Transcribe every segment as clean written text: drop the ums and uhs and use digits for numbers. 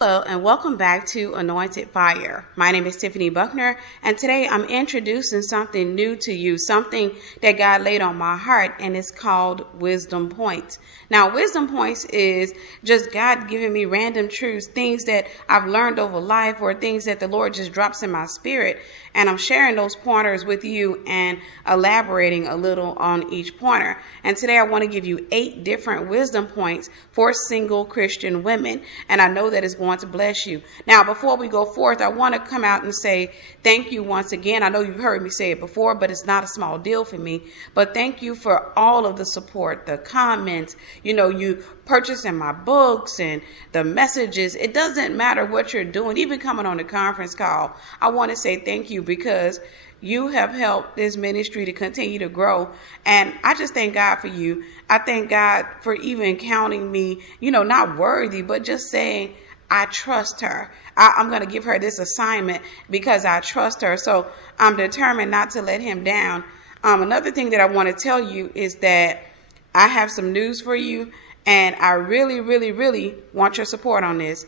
Hello and welcome back to Anointed Fire. My name is Tiffany Buckner, and today I'm introducing something new to you, something that God laid on my heart, and it's called Wisdom Points. Now, Wisdom Points is just God giving me random truths, things that I've learned over life or things that the Lord just drops in my spirit, and I'm sharing those pointers with you and elaborating a little on each pointer. And today I want to give you 8 different wisdom points for single Christian women, and I know that it's going to bless you. Now, before we go forth, I want to come out and say thank you once again. I know you've heard me say it before, but it's not a small deal for me. But thank you for all of the support, the comments, you purchasing my books and the messages. It doesn't matter what you're doing, even coming on the conference call. I want to say thank you because you have helped this ministry to continue to grow. And I just thank God for you. I thank God for even counting me, not worthy, but just saying, I trust her. I'm going to give her this assignment because I trust her. So I'm determined not to let him down. Another thing that I want to tell you is that I have some news for you, and I really, really, really want your support on this.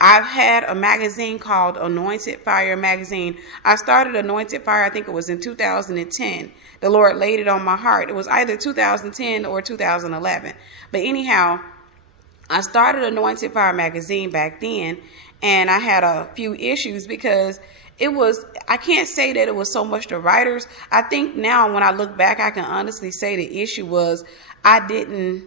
I've had a magazine called Anointed Fire magazine. I started Anointed Fire, I think it was in 2010. The Lord laid it on my heart. It was either 2010 or 2011. But anyhow, I started Anointed Fire magazine back then, and I had a few issues because I can't say that it was so much the writers. I think now when I look back, I can honestly say the issue was I didn't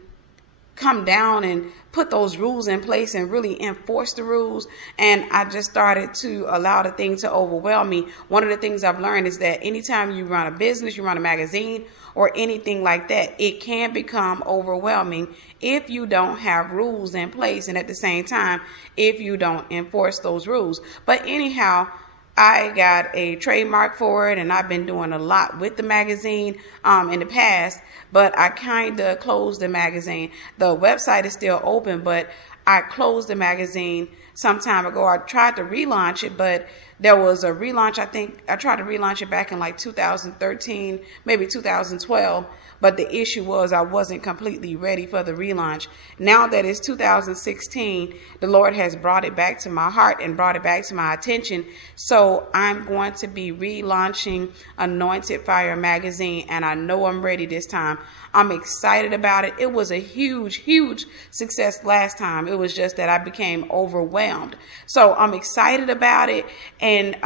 come down and put those rules in place and really enforce the rules, and I just started to allow the thing to overwhelm me. One of the things I've learned is that anytime you run a business, you run a magazine or anything like that, it can become overwhelming if you don't have rules in place, and at the same time if you don't enforce those rules. But anyhow, I got a trademark for it, and I've been doing a lot with the magazine in the past, but I kind of closed the magazine. The website is still open, but I closed the magazine some time ago. I tried to relaunch it, but there was a relaunch. I think I tried to relaunch it back in like 2013, maybe 2012. But the issue was I wasn't completely ready for the relaunch. Now that it's 2016, the Lord has brought it back to my heart and brought it back to my attention. So I'm going to be relaunching Anointed Fire magazine, and I know I'm ready this time. I'm excited about it. It was a huge, huge success last time. It was just that I became overwhelmed. So I'm excited about it, and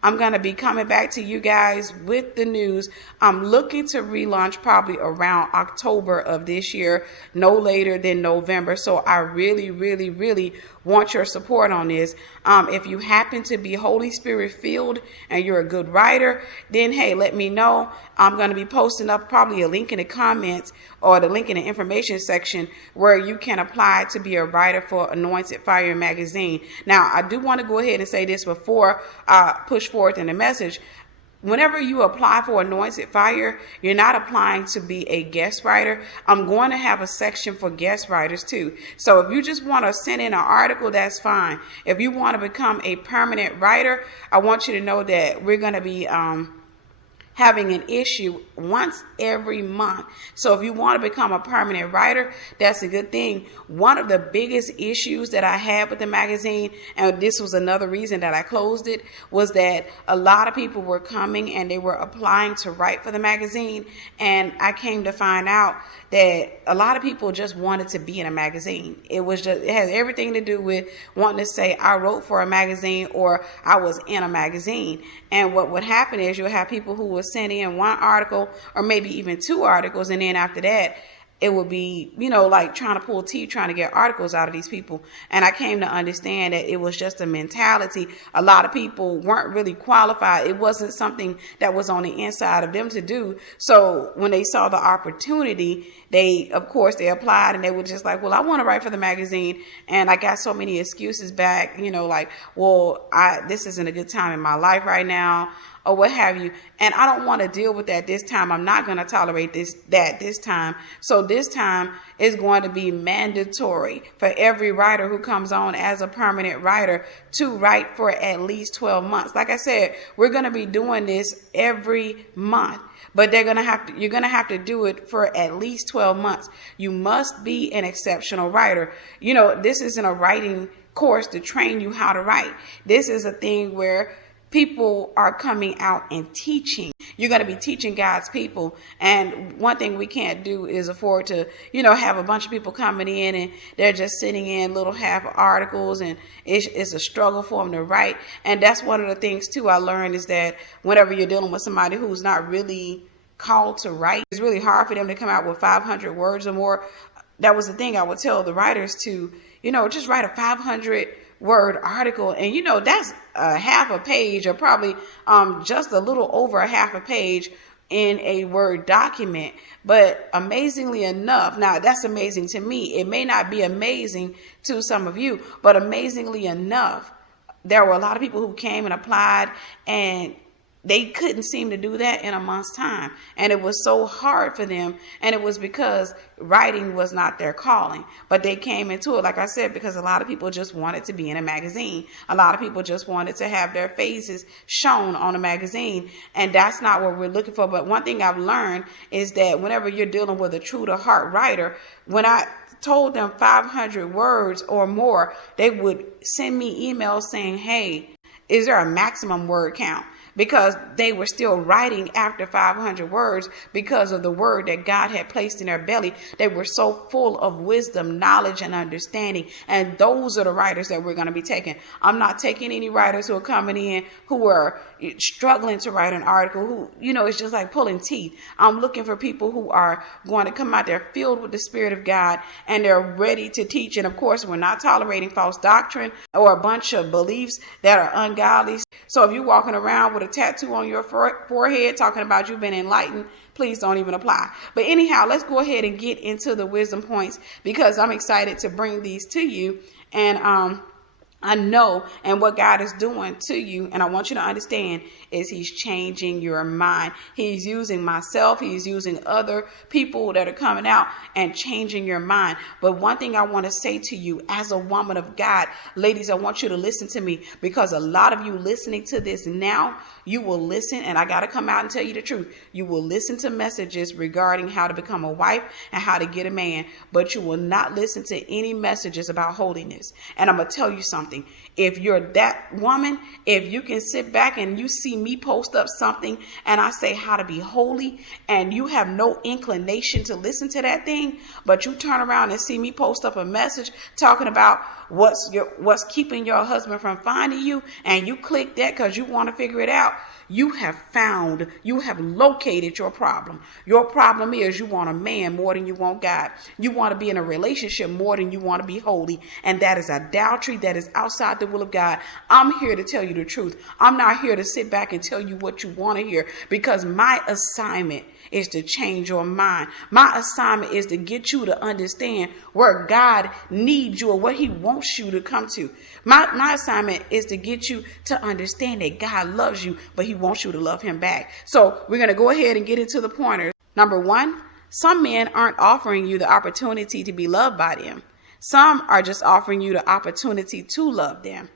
I'm going to be coming back to you guys with the news. I'm looking to relaunch probably around October of this year, no later than November. So I really, really, really want your support on this. If you happen to be Holy Spirit filled and you're a good writer, then hey, let me know. I'm going to be posting up probably a link in the comments or the link in the information section where you can apply to be a writer for Anointed Fire magazine. Now, I do want to go ahead and say this before I push forth in the message. Whenever you apply for Anointed Fire, you're not applying to be a guest writer. I'm going to have a section for guest writers too. So if you just want to send in an article, that's fine. If you want to become a permanent writer, I want you to know that we're going to be having an issue once every month. So if you want to become a permanent writer, that's a good thing. One of the biggest issues that I had with the magazine, and this was another reason that I closed it, was that a lot of people were coming and they were applying to write for the magazine, and I came to find out that a lot of people just wanted to be in a magazine. It has everything to do with wanting to say I wrote for a magazine or I was in a magazine. And what would happen is you'll have people who will send in one article or maybe even 2 articles, and then after that it would be, like trying to pull teeth, trying to get articles out of these people. And I came to understand that it was just a mentality. A lot of people weren't really qualified. It wasn't something that was on the inside of them to do. So when they saw the opportunity, they applied, and they were just like, well, I want to write for the magazine. And I got so many excuses back, like, well, this isn't a good time in my life right now, or what have you. And I don't want to deal with that this time. I'm not going to tolerate this time. So this time is going to be mandatory for every writer who comes on as a permanent writer to write for at least 12 months. Like I said, we're going to be doing this every month, but you're going to have to do it for at least 12 months. You must be an exceptional writer. This isn't a writing course to train you how to write. This is a thing where people are coming out and teaching. You're going to be teaching God's people. And one thing we can't do is afford to, have a bunch of people coming in and they're just sitting in little half articles, and it's a struggle for them to write. And that's one of the things too I learned, is that whenever you're dealing with somebody who's not really called to write, it's really hard for them to come out with 500 words or more. That was the thing I would tell the writers to, just write a 500-word article. And, that's a half a page, or probably just a little over a half a page in a Word document. But amazingly enough, now that's amazing to me. It may not be amazing to some of you, but amazingly enough, there were a lot of people who came and applied, and they couldn't seem to do that in a month's time. And it was so hard for them. And it was because writing was not their calling. But they came into it, like I said, because a lot of people just wanted to be in a magazine. A lot of people just wanted to have their faces shown on a magazine. And that's not what we're looking for. But one thing I've learned is that whenever you're dealing with a true to heart writer, when I told them 500 words or more, they would send me emails saying, hey, is there a maximum word count? Because they were still writing after 500 words because of the word that God had placed in their belly. They were so full of wisdom, knowledge, and understanding. And those are the writers that we're going to be taking. I'm not taking any writers who are coming in who are struggling to write an article, who, it's just like pulling teeth. I'm looking for people who are going to come out there filled with the Spirit of God, and they're ready to teach. And of course, we're not tolerating false doctrine or a bunch of beliefs that are ungodly. So if you're walking around with a tattoo on your forehead talking about you've been enlightened, please don't even apply. But anyhow, let's go ahead and get into the wisdom points, because I'm excited to bring these to you. And I know, and what God is doing to you, and I want you to understand, is He's changing your mind. He's using myself. He's using other people that are coming out and changing your mind. But one thing I want to say to you as a woman of God, ladies, I want you to listen to me, because a lot of you listening to this now, you will listen, and I got to come out and tell you the truth. You will listen to messages regarding how to become a wife and how to get a man, but you will not listen to any messages about holiness. And I'm going to tell you something. If you're that woman, if you can sit back and you see me post up something and I say how to be holy, and you have no inclination to listen to that thing, but you turn around and see me post up a message talking about what's keeping your husband from finding you, and you click that because you want to figure it out, you have located your problem. Your problem is you want a man more than you want God. You want to be in a relationship more than you want to be holy. And that is adultery. That is outside the will of God. I'm here to tell you the truth. I'm not here to sit back and tell you what you want to hear, because my assignment is to change your mind. My assignment is to get you to understand where God needs you or what He wants you to come to. My assignment is to get you to understand that God loves you, but He wants you to love Him back. So we're going to go ahead and get into the pointers. Number one, some men aren't offering you the opportunity to be loved by them. Some are just offering you the opportunity to love them.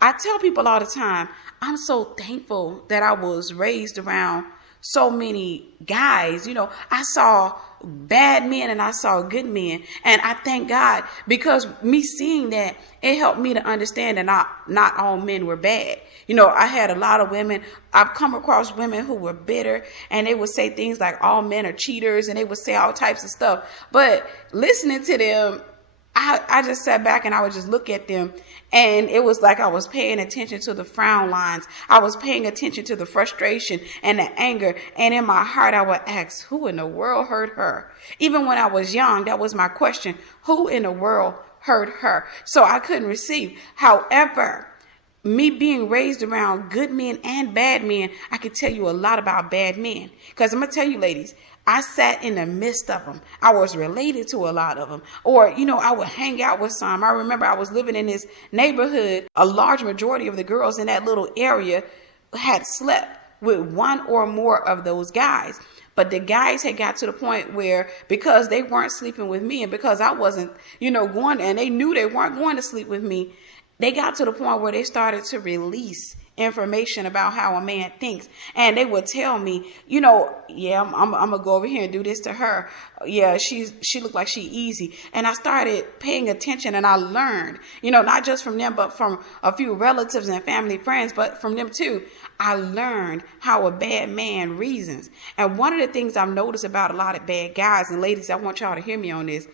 I tell people all the time, I'm so thankful that I was raised around so many guys. I saw bad men and I saw good men, and I thank God, because me seeing that, it helped me to understand that not all men were bad. I had a lot of women. I've come across women who were bitter, and they would say things like all men are cheaters, and they would say all types of stuff. But listening to them, I just sat back and I would just look at them, and it was like I was paying attention to the frown lines. I was paying attention to the frustration and the anger. And in my heart, I would ask, who in the world hurt her? Even when I was young, that was my question. Who in the world hurt her? So I couldn't receive. However, me being raised around good men and bad men, I can tell you a lot about bad men. Because I'm going to tell you, ladies, I sat in the midst of them. I was related to a lot of them. Or, I would hang out with some. I remember I was living in this neighborhood. A large majority of the girls in that little area had slept with one or more of those guys. But the guys had got to the point where, because they weren't sleeping with me, and because I wasn't, going, and they knew they weren't going to sleep with me, they got to the point where they started to release information about how a man thinks, and they would tell me, yeah, I'm gonna go over here and do this to her. Yeah, she looked like she easy. And I started paying attention, and I learned, not just from them, but from a few relatives and family friends, but from them too. I learned how a bad man reasons. And one of the things I've noticed about a lot of bad guys, and ladies, I want y'all to hear me on this.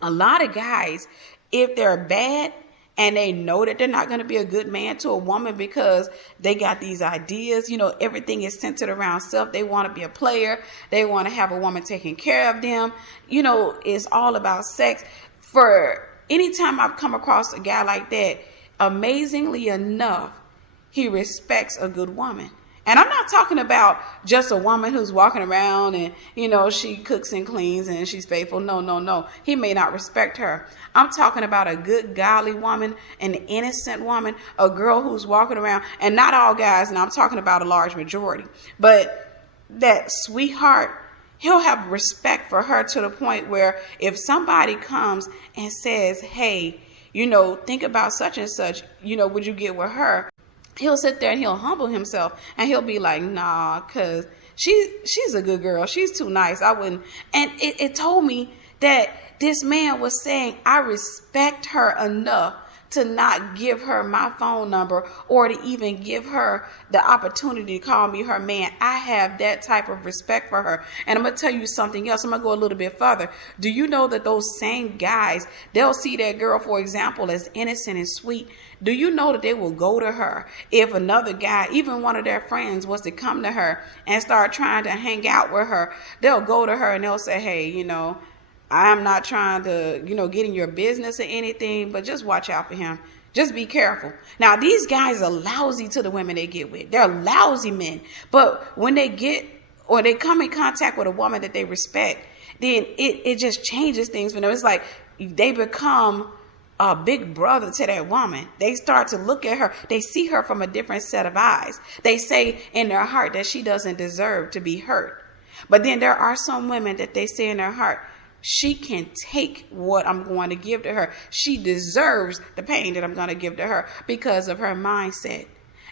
A lot of guys, if they're bad and they know that they're not going to be a good man to a woman because they got these ideas, everything is centered around self. They want to be a player. They want to have a woman taking care of them. It's all about sex. For anytime I've come across a guy like that, amazingly enough, he respects a good woman. And I'm not talking about just a woman who's walking around and, she cooks and cleans and she's faithful. No, no, no. He may not respect her. I'm talking about a good, godly woman, an innocent woman, a girl who's walking around. And not all guys, and I'm talking about a large majority. But that sweetheart, he'll have respect for her to the point where if somebody comes and says, hey, think about such and such, would you get with her? He'll sit there and he'll humble himself and he'll be like, nah, because she's a good girl. She's too nice. I wouldn't. And it told me that this man was saying, I respect her enough to not give her my phone number or to even give her the opportunity to call me her man. I have that type of respect for her. And I'm going to tell you something else. I'm going to go a little bit further. Do you know that those same guys, they'll see that girl, for example, as innocent and sweet? Do you know that they will go to her if another guy, even one of their friends, was to come to her and start trying to hang out with her? They'll go to her and they'll say, hey, I'm not trying to, get in your business or anything, but just watch out for him. Just be careful. Now, these guys are lousy to the women they get with. They're lousy men. But when they get or they come in contact with a woman that they respect, then it just changes things for them. It's like they become a big brother to that woman. They start to look at her. They see her from a different set of eyes. They say in their heart that she doesn't deserve to be hurt. But then there are some women that they say in their heart, she can take what I'm going to give to her. She deserves the pain that I'm going to give to her because of her mindset.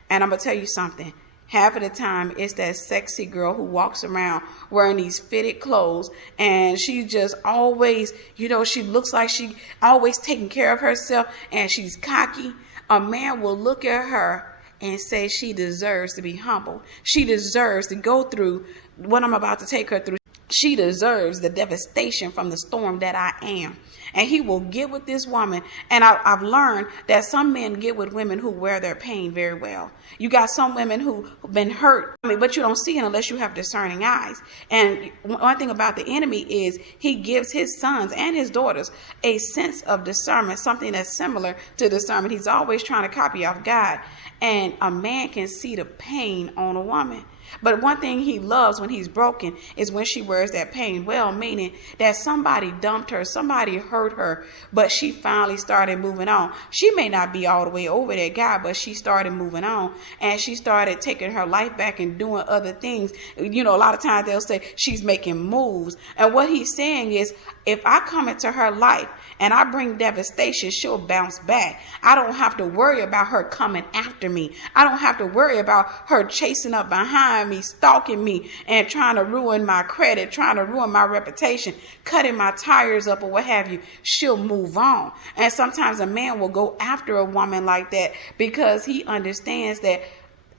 And I'm going to tell you something. Half of the time, it's that sexy girl who walks around wearing these fitted clothes. And she just always, she looks like she always taking care of herself. And she's cocky. A man will look at her and say she deserves to be humbled. She deserves to go through what I'm about to take her through. She deserves the devastation from the storm that I am. And he will get with this woman. And I've learned that some men get with women who wear their pain very well. You got some women who've been hurt, but you don't see it unless you have discerning eyes. And one thing about the enemy is he gives his sons and his daughters a sense of discernment, something that's similar to discernment. He's always trying to copy off God. And a man can see the pain on a woman. But one thing he loves when he's broken is when she wears that pain well, meaning that somebody dumped her, somebody hurt her, but she finally started moving on. She may not be all the way over that guy, but she started moving on and she started taking her life back and doing other things. A lot of times they'll say she's making moves. And what he's saying is, if I come into her life and I bring devastation, she'll bounce back. I don't have to worry about her coming after me. I don't have to worry about her chasing up behind me, stalking me, and trying to ruin my credit, trying to ruin my reputation, cutting my tires up or what have you. She'll move on. And sometimes a man will go after a woman like that because he understands that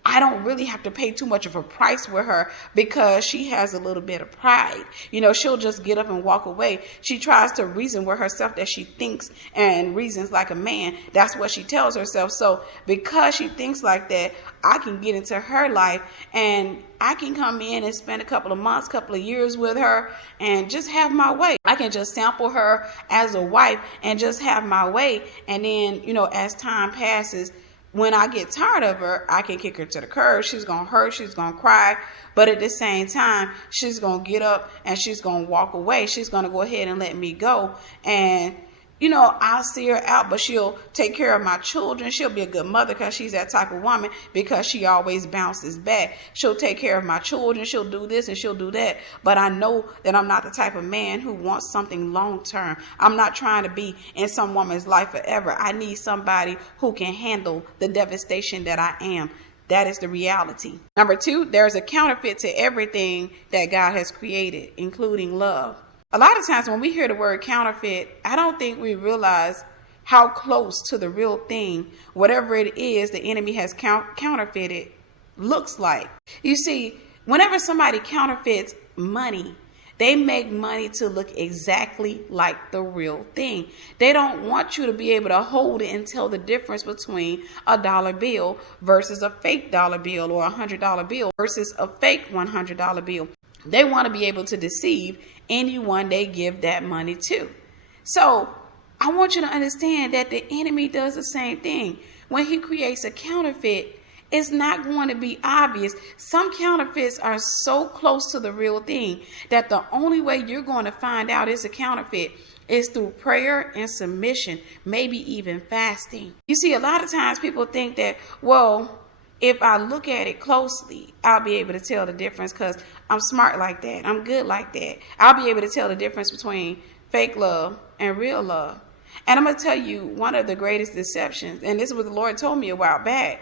I don't really have to pay too much of a price with her because she has a little bit of pride. She'll just get up and walk away. She tries to reason with herself that she thinks and reasons like a man. That's what she tells herself. So because she thinks like that, I can get into her life and I can come in and spend a couple of months, couple of years with her and just have my way. I can just sample her as a wife and just have my way. And then, as time passes, when I get tired of her, I can kick her to the curb. She's going to hurt. She's going to cry. But at the same time, she's going to get up and she's going to walk away. She's going to go ahead and let me go. And I'll see her out, but she'll take care of my children. She'll be a good mother because she's that type of woman, because she always bounces back. She'll take care of my children. She'll do this and she'll do that. But I know that I'm not the type of man who wants something long term. I'm not trying to be in some woman's life forever. I need somebody who can handle the devastation that I am. That is the reality. Number 2, there's a counterfeit to everything that God has created, including love. A lot of times when we hear the word counterfeit, I don't think we realize how close to the real thing, whatever it is the enemy has counterfeited, looks like. You see, whenever somebody counterfeits money, they make money to look exactly like the real thing. They don't want you to be able to hold it and tell the difference between a dollar bill versus a fake dollar bill, or $100 bill versus a fake $100 bill. They want to be able to deceive anyone they give that money to. So I want you to understand that the enemy does the same thing. When he creates a counterfeit, it's not going to be obvious. Some counterfeits are so close to the real thing that the only way you're going to find out it's a counterfeit is through prayer and submission, maybe even fasting. You see, a lot of times people think that, well, if I look at it closely, I'll be able to tell the difference because I'm smart like that. I'm good like that. I'll be able to tell the difference between fake love and real love. And I'm going to tell you one of the greatest deceptions, and this is what the Lord told me a while back,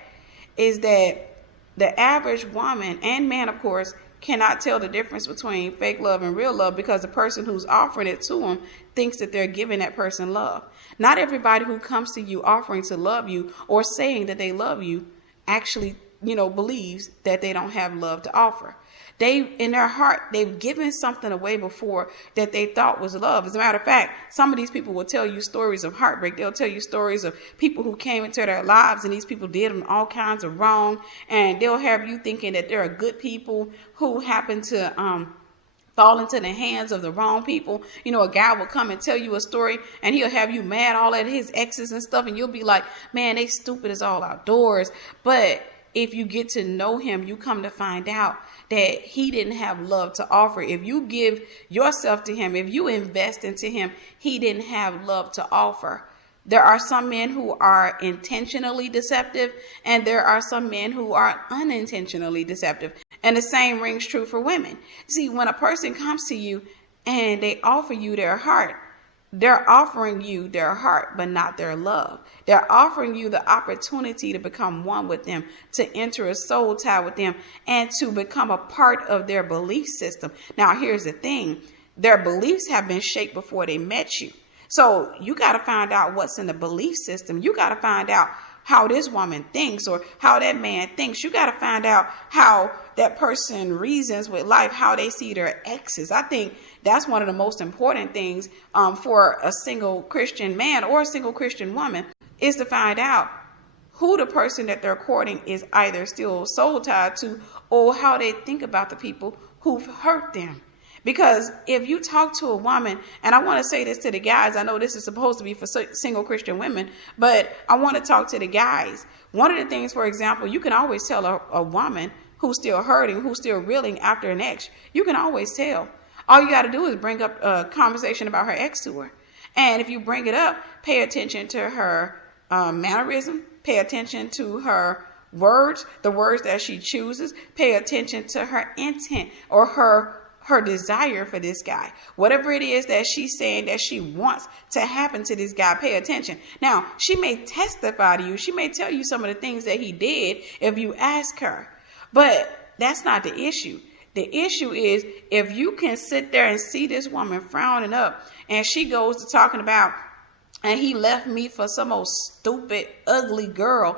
is that the average woman and man, of course, cannot tell the difference between fake love and real love because the person who's offering it to them thinks that they're giving that person love. Not everybody who comes to you offering to love you or saying that they love you actually, believes that they don't have love to offer. They, in their heart, they've given something away before that they thought was love. As a matter of fact, some of these people will tell you stories of heartbreak. They'll tell you stories of people who came into their lives and these people did them all kinds of wrong. And they'll have you thinking that they're good people who happen to fall into the hands of the wrong people. A guy will come and tell you a story and he'll have you mad all at his exes and stuff. And you'll be like, man, they stupid as all outdoors. But if you get to know him, you come to find out that he didn't have love to offer. If you give yourself to him, if you invest into him, he didn't have love to offer. There are some men who are intentionally deceptive, and there are some men who are unintentionally deceptive. And the same rings true for women. See, when a person comes to you and they offer you their heart, they're offering you their heart, but not their love. They're offering you the opportunity to become one with them, to enter a soul tie with them, and to become a part of their belief system. Now, here's the thing. Their beliefs have been shaped before they met you. So you got to find out what's in the belief system. You got to find out how this woman thinks or how that man thinks. You got to find out how that person reasons with life, how they see their exes. I think that's one of the most important things for a single Christian man or a single Christian woman, is to find out who the person that they're courting is either still soul tied to, or how they think about the people who've hurt them. Because if you talk to a woman, and I want to say this to the guys, I know this is supposed to be for single Christian women, but I want to talk to the guys. One of the things, for example, you can always tell a woman who's still hurting, who's still reeling after an ex. You can always tell. All you got to do is bring up a conversation about her ex to her. And if you bring it up, pay attention to her mannerism, pay attention to her words, the words that she chooses, pay attention to her intent or her desire for this guy. Whatever it is that she's saying that she wants to happen to this guy, pay attention. Now, she may testify to you. She may tell you some of the things that he did if you ask her. But that's not the issue. The issue is if you can sit there and see this woman frowning up and she goes to talking about, and he left me for some old stupid, ugly girl.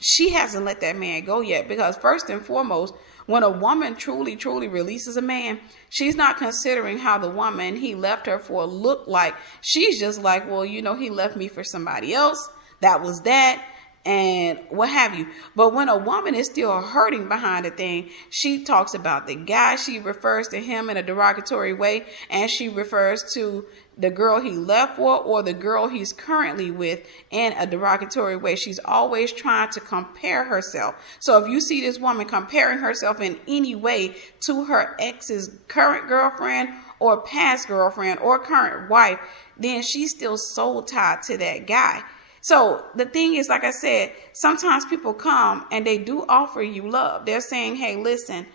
She hasn't let that man go yet, because first and foremost, when a woman truly, truly releases a man, she's not considering how the woman he left her for looked like. She's just like, well, he left me for somebody else. That was that. And what have you. But when a woman is still hurting behind a thing, she talks about the guy. She refers to him in a derogatory way, and she refers to the girl he left for or the girl he's currently with in a derogatory way. She's always trying to compare herself. So if you see this woman comparing herself in any way to her ex's current girlfriend or past girlfriend or current wife, then she's still soul tied to that guy. So the thing is, like I said, sometimes people come and they do offer you love. They're saying, hey, listen,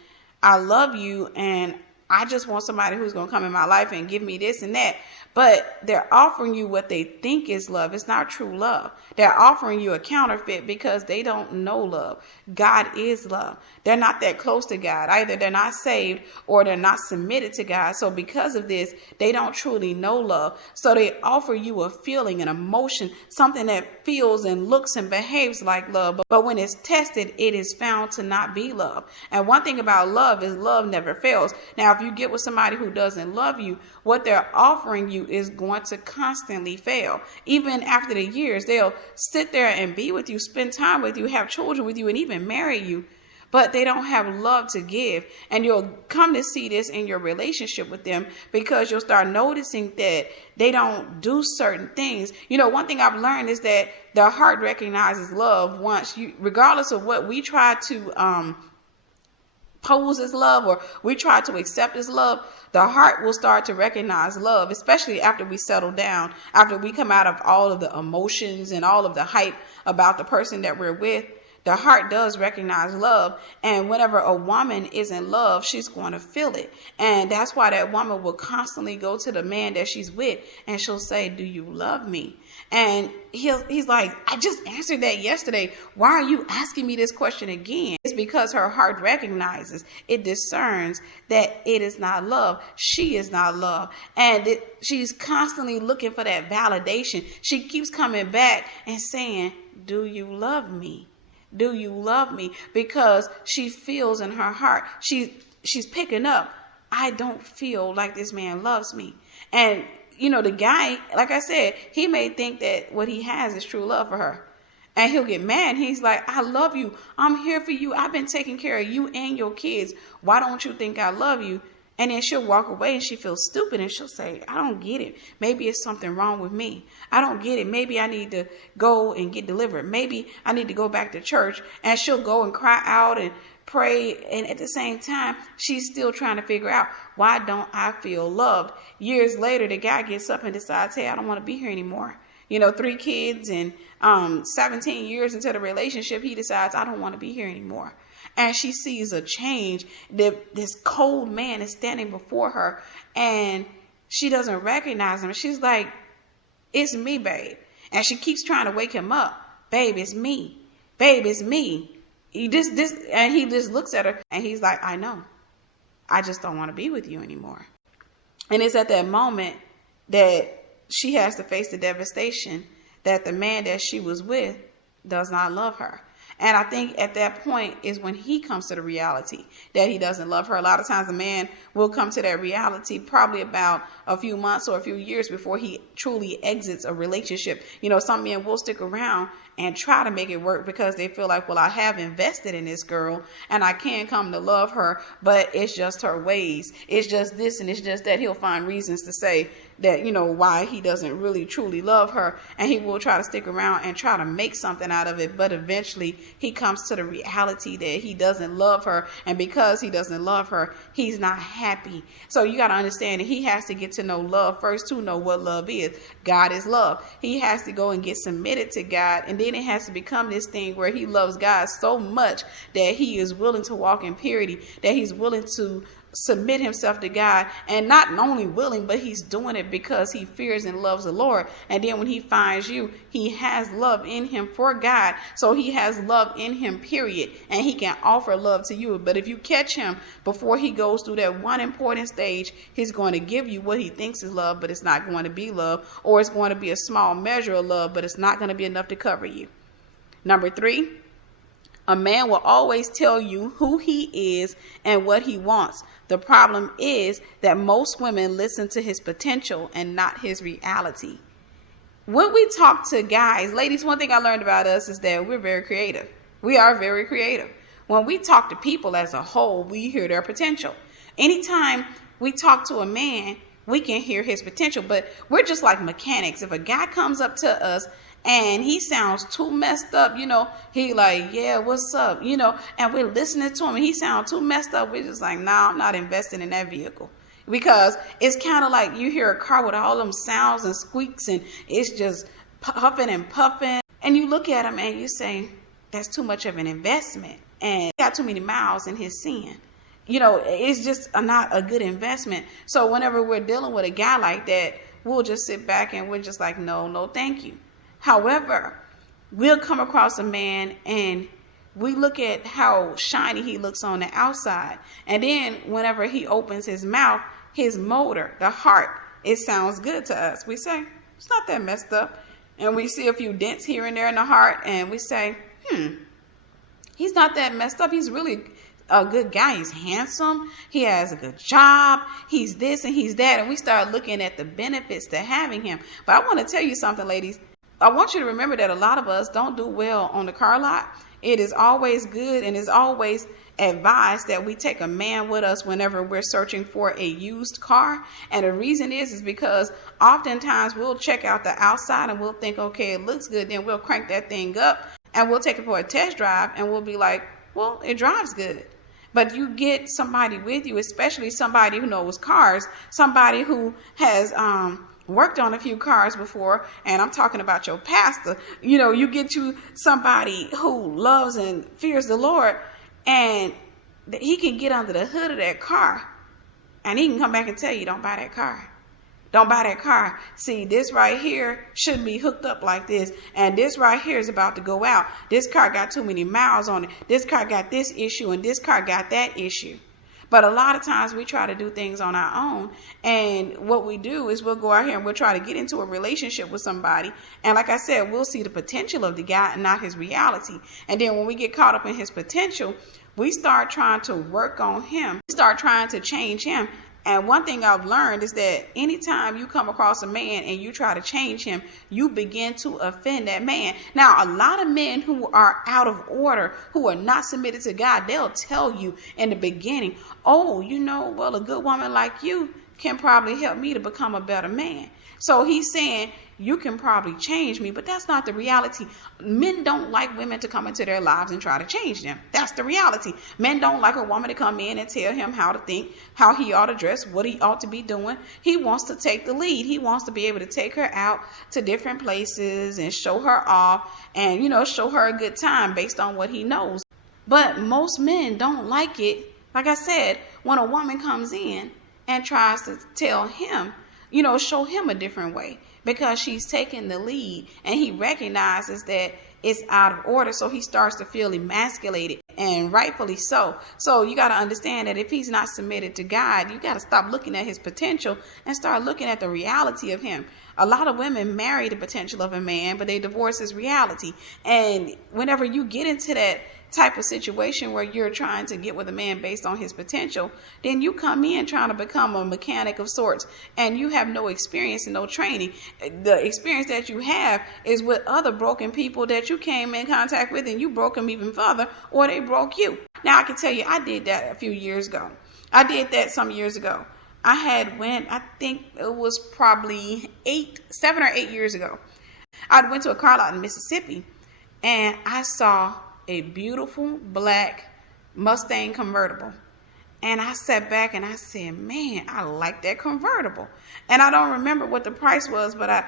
I love you and I just want somebody who's going to come in my life and give me this and that. But they're offering you what they think is love. It's not true love. They're offering you a counterfeit because they don't know love. God is love. They're not that close to God. Either they're not saved or they're not submitted to God. So because of this, they don't truly know love. So they offer you a feeling, an emotion, something that feels and looks and behaves like love. But when it's tested, it is found to not be love. And one thing about love is love never fails. Now, if you get with somebody who doesn't love you, what they're offering you is going to constantly fail. Even after the years, they'll sit there and be with you, spend time with you, have children with you, and even marry you. But they don't have love to give. And you'll come to see this in your relationship with them because you'll start noticing that they don't do certain things. You know, one thing I've learned is that the heart recognizes love once you, regardless of what we try to pose as love or we try to accept as love, the heart will start to recognize love, especially after we settle down, after we come out of all of the emotions and all of the hype about the person that we're with. The heart does recognize love. And whenever a woman is in love, she's going to feel it. And that's why that woman will constantly go to the man that she's with and she'll say, do you love me? And he's like, I just answered that yesterday. Why are you asking me this question again? It's because her heart recognizes, it discerns that it is not love. She is not love. And she's constantly looking for that validation. She keeps coming back and saying, do you love me? Do you love me? Because she feels in her heart, she's picking up, I don't feel like this man loves me. And you know, the guy, like I said, he may think that what he has is true love for her. And he'll get mad. He's like, I love you. I'm here for you. I've been taking care of you and your kids. Why don't you think I love you? And then she'll walk away and she feels stupid and she'll say, I don't get it. Maybe it's something wrong with me. I don't get it. Maybe I need to go and get delivered. Maybe I need to go back to church. And she'll go and cry out and pray. And at the same time, she's still trying to figure out, why don't I feel loved? Years later, the guy gets up and decides, hey, I don't want to be here anymore. You know, 3 kids and 17 years into the relationship, he decides, I don't want to be here anymore. And she sees a change. This cold man is standing before her and she doesn't recognize him. She's like, it's me, babe. And she keeps trying to wake him up. Babe, it's me. Babe, it's me. And he just looks at her and he's like, I know. I just don't want to be with you anymore. And it's at that moment that she has to face the devastation that the man that she was with does not love her. And I think at that point is when he comes to the reality that he doesn't love her. A lot of times a man will come to that reality probably about a few months or a few years before he truly exits a relationship. You know, some men will stick around and try to make it work because they feel like, well, I have invested in this girl and I can come to love her, but it's just her ways. It's just this and it's just that. He'll find reasons to say that, you know, why he doesn't really truly love her, and he will try to stick around and try to make something out of it. But eventually he comes to the reality that he doesn't love her, and because he doesn't love her, he's not happy. So you got to understand that he has to get to know love first to know what love is. God is love. He has to go and get submitted to God, and then it has to become this thing where he loves God so much that he is willing to walk in purity, that he's willing to submit himself to God, and not only willing, but he's doing it because he fears and loves the Lord. And then when he finds you, he has love in him for God. So he has love in him, period. And he can offer love to you. But if you catch him before he goes through that one important stage, he's going to give you what he thinks is love, but it's not going to be love. Or it's going to be a small measure of love, but it's not going to be enough to cover you. Number 3, a man will always tell you who he is and what he wants. The problem is that most women listen to his potential and not his reality. When we talk to guys, ladies, one thing I learned about us is that we're very creative. We are very creative. When we talk to people as a whole, we hear their potential. Anytime we talk to a man, we can hear his potential, but we're just like mechanics. If a guy comes up to us and he sounds too messed up, you know, he like, yeah, what's up, you know, and we're listening to him and he sounds too messed up, we're just like, nah, I'm not investing in that vehicle. because it's kind of like you hear a car with all them sounds and squeaks and it's just puffing and puffing. And you look at him and you say, that's too much of an investment. And he got too many miles in his sin. It's just not a good investment. So whenever we're dealing with a guy like that, we'll just sit back and we're just like, no, thank you. However, we'll come across a man and we look at how shiny he looks on the outside. And then whenever he opens his mouth, his motor, the heart, it sounds good to us. We say, it's not that messed up. And we see a few dents here and there in the heart and we say, he's not that messed up. He's really a good guy. He's handsome. He has a good job. He's this and he's that. And we start looking at the benefits to having him. But I want to tell you something, ladies. I want you to remember that a lot of us don't do well on the car lot. It is always good and is always advised that we take a man with us whenever we're searching for a used car. And the reason is because oftentimes we'll check out the outside and we'll think, okay, it looks good. Then we'll crank that thing up and we'll take it for a test drive and we'll be like, well, it drives good. But you get somebody with you, especially somebody who knows cars, somebody who has worked on a few cars before, and I'm talking about your pastor. You get you somebody who loves and fears the Lord, and he can get under the hood of that car, and he can come back and tell you, don't buy that car. Don't buy that car. See, this right here shouldn't be hooked up like this. And this right here is about to go out. This car got too many miles on it. This car got this issue and this car got that issue. But a lot of times we try to do things on our own. And what we do is we'll go out here and we'll try to get into a relationship with somebody. And like I said, we'll see the potential of the guy and not his reality. And then when we get caught up in his potential, we start trying to work on him. We start trying to change him. And one thing I've learned is that anytime you come across a man and you try to change him, you begin to offend that man. Now, a lot of men who are out of order, who are not submitted to God, they'll tell you in the beginning, oh, well, a good woman like you can probably help me to become a better man. So he's saying, you can probably change me, but that's not the reality. Men don't like women to come into their lives and try to change them. That's the reality. Men don't like a woman to come in and tell him how to think, how he ought to dress, what he ought to be doing. He wants to take the lead. He wants to be able to take her out to different places and show her off and, show her a good time based on what he knows. But most men don't like it, like I said, when a woman comes in and tries to tell him, show him a different way, because she's taking the lead and he recognizes that it's out of order. So he starts to feel emasculated, and rightfully so. So you got to understand that if he's not submitted to God, you got to stop looking at his potential and start looking at the reality of him. A lot of women marry the potential of a man, but they divorce his reality. And whenever you get into that type of situation where you're trying to get with a man based on his potential, then you come in trying to become a mechanic of sorts, and you have no experience and no training. The experience that you have is with other broken people that you came in contact with, and you broke them even further, or they broke you. Now, I can tell you, I did that a few years ago. I did that some years ago. I think it was probably 7 or 8 years ago. I went to a car lot in Mississippi, and I saw a beautiful black Mustang convertible. And I sat back and I said, man, I like that convertible. And I don't remember what the price was, but I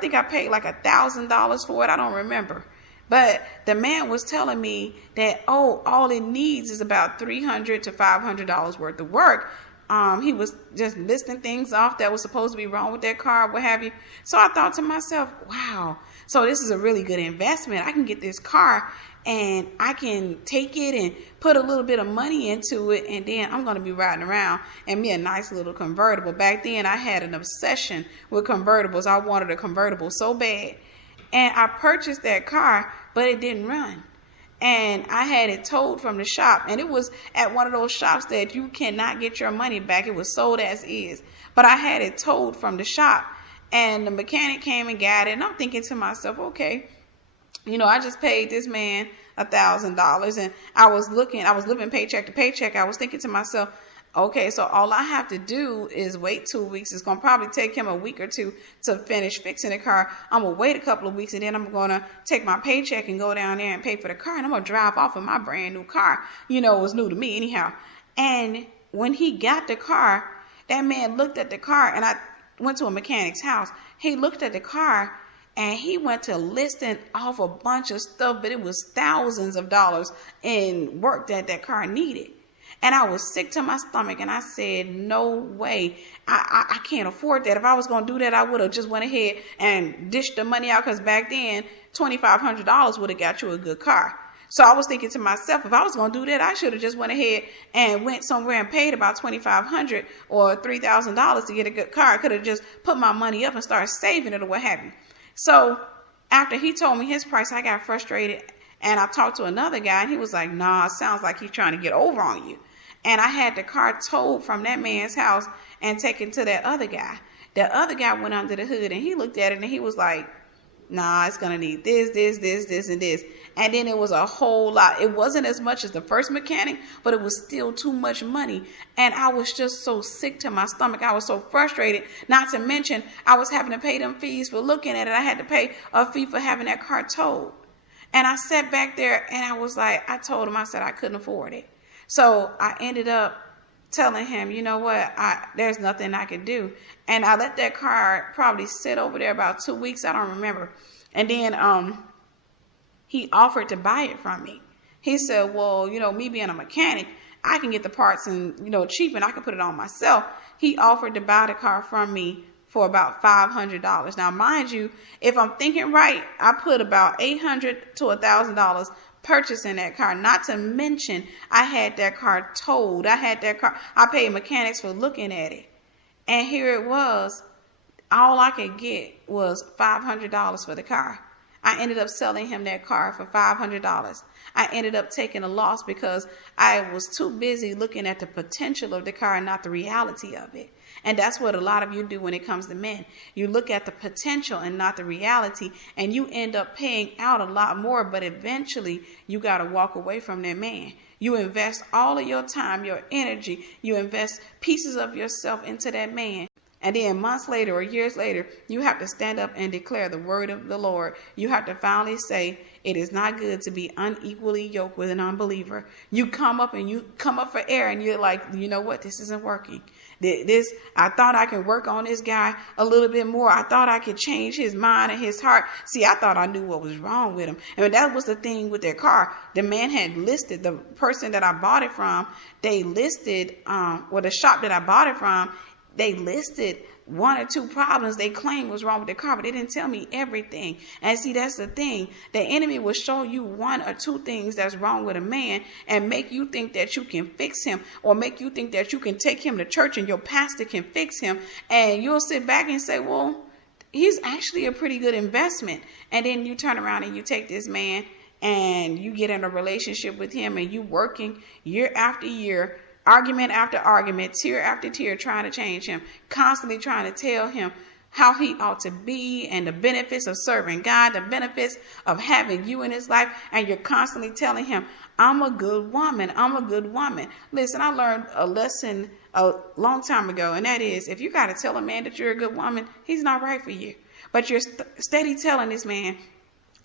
think I paid like $1,000 for it. I don't remember. But the man was telling me that, all it needs is about $300 to $500 worth of work. He was just listing things off that was supposed to be wrong with that car, what have you. So I thought to myself, wow, so this is a really good investment. I can get this car and I can take it and put a little bit of money into it, and then I'm going to be riding around in me a nice little convertible. Back then, I had an obsession with convertibles. I wanted a convertible so bad. And I purchased that car, but it didn't run. And I had it towed from the shop, and it was at one of those shops that you cannot get your money back. It was sold as is. But I had it towed from the shop, and the mechanic came and got it, and I'm thinking to myself, okay, I just paid this man $1,000, and I was living paycheck to paycheck. I was thinking to myself, okay, so all I have to do is wait 2 weeks. It's going to probably take him a week or two to finish fixing the car. I'm going to wait a couple of weeks, and then I'm going to take my paycheck and go down there and pay for the car, and I'm going to drive off in my brand new car. It was new to me anyhow. And when he got the car that man looked at the car, and I went to a mechanic's house. He looked at the car, and he went to listing off a bunch of stuff, but it was thousands of dollars in work that car needed. And I was sick to my stomach, and I said, no way. I can't afford that. If I was going to do that, I would have just went ahead and dished the money out, because back then, $2,500 would have got you a good car. So I was thinking to myself, if I was going to do that, I should have just went ahead and went somewhere and paid about $2,500 or $3,000 to get a good car. I could have just put my money up and started saving it or what have you. So after he told me his price, I got frustrated, and I talked to another guy, and he was like, nah, it sounds like he's trying to get over on you. And I had the car towed from that man's house and taken to that other guy. That other guy went under the hood, and he looked at it, and he was like, nah, it's going to need this, and this. And then it was a whole lot. It wasn't as much as the first mechanic, but it was still too much money. And I was just so sick to my stomach. I was so frustrated. Not to mention, I was having to pay them fees for looking at it. I had to pay a fee for having that car towed. And I sat back there, and I was like, I told him, I said I couldn't afford it. So I ended up telling him, you know what, there's nothing I can do. And I let that car probably sit over there about 2 weeks. I don't remember. And then he offered to buy it from me. He said, well, me being a mechanic, I can get the parts and, cheap, and I can put it on myself. He offered to buy the car from me for about $500. Now, mind you, if I'm thinking right, I put about $800 to $1,000 purchasing that car. Not to mention, I had that car towed. I paid mechanics for looking at it. And here it was. All I could get was $500 for the car. I ended up selling him that car for $500. I ended up taking a loss because I was too busy looking at the potential of the car and not the reality of it. And that's what a lot of you do when it comes to men. You look at the potential and not the reality, and you end up paying out a lot more, but eventually you got to walk away from that man. You invest all of your time, your energy, you invest pieces of yourself into that man. And then months later or years later, you have to stand up and declare the word of the Lord. You have to finally say, it is not good to be unequally yoked with an unbeliever. You come up for air, and you're like, you know what? This isn't working. I thought I could work on this guy a little bit more. I thought I could change his mind and his heart. See, I thought I knew what was wrong with him. And that was the thing with their car. The man had listed, the person that I bought it from, they listed, the shop that I bought it from, they listed 1 or 2 problems they claimed was wrong with the car, but they didn't tell me everything. And see, that's the thing. The enemy will show you 1 or 2 things that's wrong with a man and make you think that you can fix him, or make you think that you can take him to church and your pastor can fix him. And you'll sit back and say, well, he's actually a pretty good investment. And then you turn around and you take this man and you get in a relationship with him, and you working year after year, argument after argument, tear after tear, trying to change him, constantly trying to tell him how he ought to be and the benefits of serving God, the benefits of having you in his life. And you're constantly telling him, I'm a good woman. I'm a good woman. Listen, I learned a lesson a long time ago, and that is, if you got to tell a man that you're a good woman, he's not right for you. But you're steady telling this man,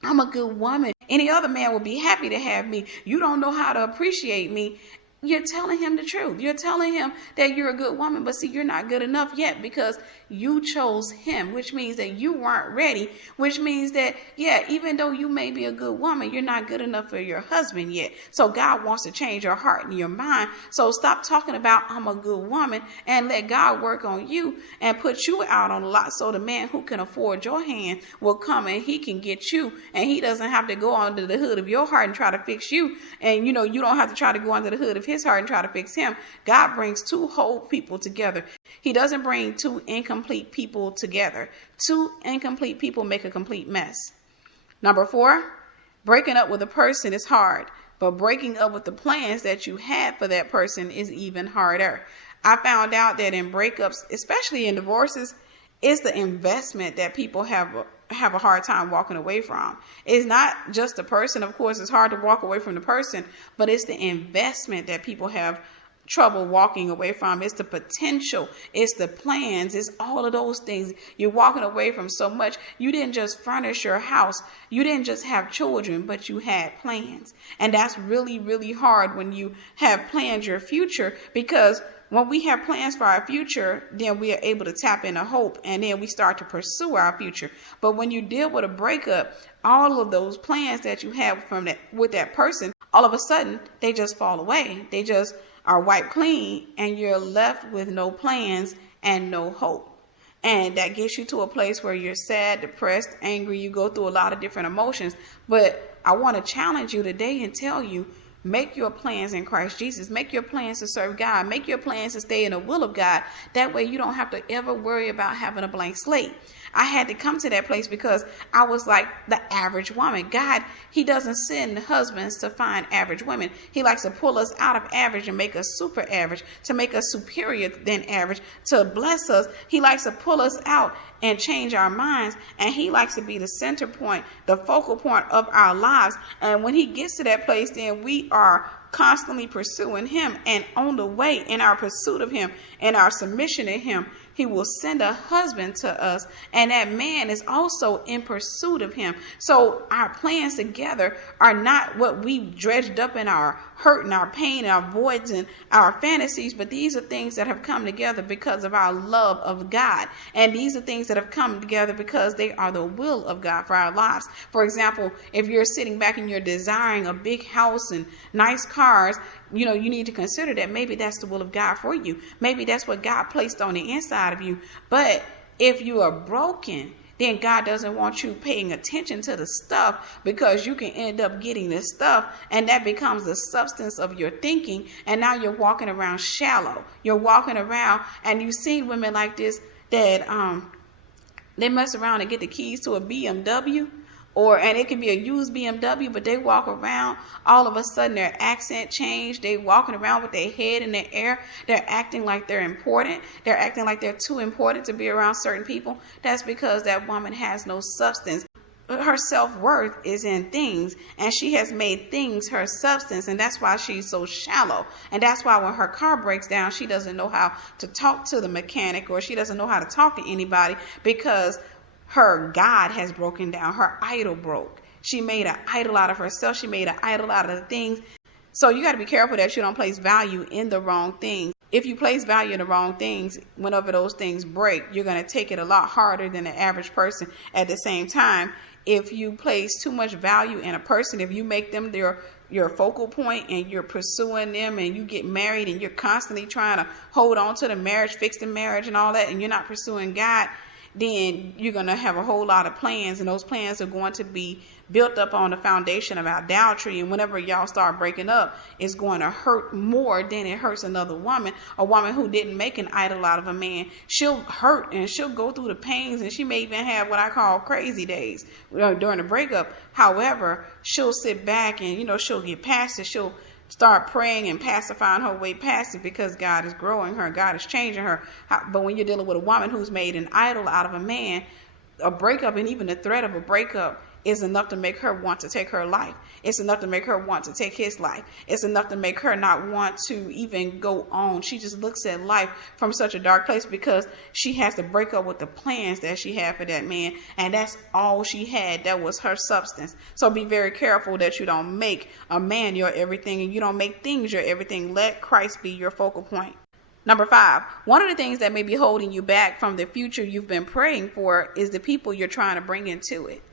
I'm a good woman. Any other man would be happy to have me. You don't know how to appreciate me. You're telling him the truth. You're telling him that you're a good woman, but see, you're not good enough yet because you chose him, which means that you weren't ready, which means that, even though you may be a good woman, you're not good enough for your husband yet. So God wants to change your heart and your mind. So stop talking about I'm a good woman and let God work on you and put you out on a lot, so the man who can afford your hand will come and he can get you, and he doesn't have to go under the hood of your heart and try to fix you. And you don't have to try to go under the hood of his heart and try to fix him. God brings 2 whole people together. He doesn't bring 2 incomplete people together. 2 incomplete people make a complete mess. Number 4, breaking up with a person is hard, but breaking up with the plans that you had for that person is even harder. I found out that in breakups, especially in divorces, it's the investment that people have a hard time walking away from. It's not just the person. Of course, it's hard to walk away from the person, but it's the investment that people have trouble walking away from. It's the potential. It's the plans. It's all of those things. You're walking away from so much. You didn't just furnish your house. You didn't just have children, but you had plans. And that's really, really hard when you have planned your future, because when we have plans for our future, then we are able to tap into hope, and then we start to pursue our future. But when you deal with a breakup, all of those plans that you have from that with that person, all of a sudden they just fall away. They just are wiped clean, and you're left with no plans and no hope. And that gets you to a place where you're sad, depressed, angry. You go through a lot of different emotions. But I want to challenge you today and tell you, make your plans in Christ Jesus. Make your plans to serve God. Make your plans to stay in the will of God. That way you don't have to ever worry about having a blank slate. I had to come to that place because I was like the average woman. God, he doesn't send husbands to find average women. He likes to pull us out of average and make us super average, to make us superior than average, to bless us. He likes to pull us out and change our minds. And he likes to be the center point, the focal point of our lives. And when he gets to that place, then we are constantly pursuing him. And on the way in our pursuit of him and our submission to him, he will send a husband to us, and that man is also in pursuit of him. So our plans together are not what we've dredged up in our hurt and our pain and our voids and our fantasies, but these are things that have come together because of our love of God. And these are things that have come together because they are the will of God for our lives. For example, if you're sitting back and you're desiring a big house and nice cars, you need to consider that maybe that's the will of God for you. Maybe that's what God placed on the inside of you. But if you are broken, then God doesn't want you paying attention to the stuff, because you can end up getting this stuff, and that becomes the substance of your thinking. And now you're walking around shallow. You're walking around, and you've seen women like this that they mess around and get the keys to a BMW. And it can be a used BMW, but they walk around, all of a sudden their accent changed. They walking around with their head in the air. They're acting like they're important. They're acting like they're too important to be around certain people. That's because that woman has no substance. Her self-worth is in things, and she has made things her substance, and that's why she's so shallow. And that's why when her car breaks down, she doesn't know how to talk to the mechanic, or she doesn't know how to talk to anybody, because her God has broken down. Her idol broke. She made an idol out of herself. She made an idol out of the things. So you got to be careful that you don't place value in the wrong things. If you place value in the wrong things, whenever those things break, you're going to take it a lot harder than the average person. At the same time, if you place too much value in a person, if you make them your focal point, and you're pursuing them, and you get married, and you're constantly trying to hold on to the marriage, fix the marriage and all that, and you're not pursuing God, then you're going to have a whole lot of plans, and those plans are going to be built up on the foundation of idolatry. And whenever y'all start breaking up, it's going to hurt more than it hurts another woman. A woman who didn't make an idol out of a man, she'll hurt and she'll go through the pains, and she may even have what I call crazy days during the breakup. However, she'll sit back and, she'll get past it. She'll start praying and pacifying her way past it, because God is growing her. God is changing her. But when you're dealing with a woman who's made an idol out of a man, a breakup, and even the threat of a breakup, is enough to make her want to take her life. It's enough to make her want to take his life. It's enough to make her not want to even go on. She just looks at life from such a dark place, because she has to break up with the plans that she had for that man. And that's all she had. That was her substance. So be very careful that you don't make a man your everything, and you don't make things your everything. Let Christ be your focal point. Number 5, one of the things that may be holding you back from the future you've been praying for is the people you're trying to bring into it.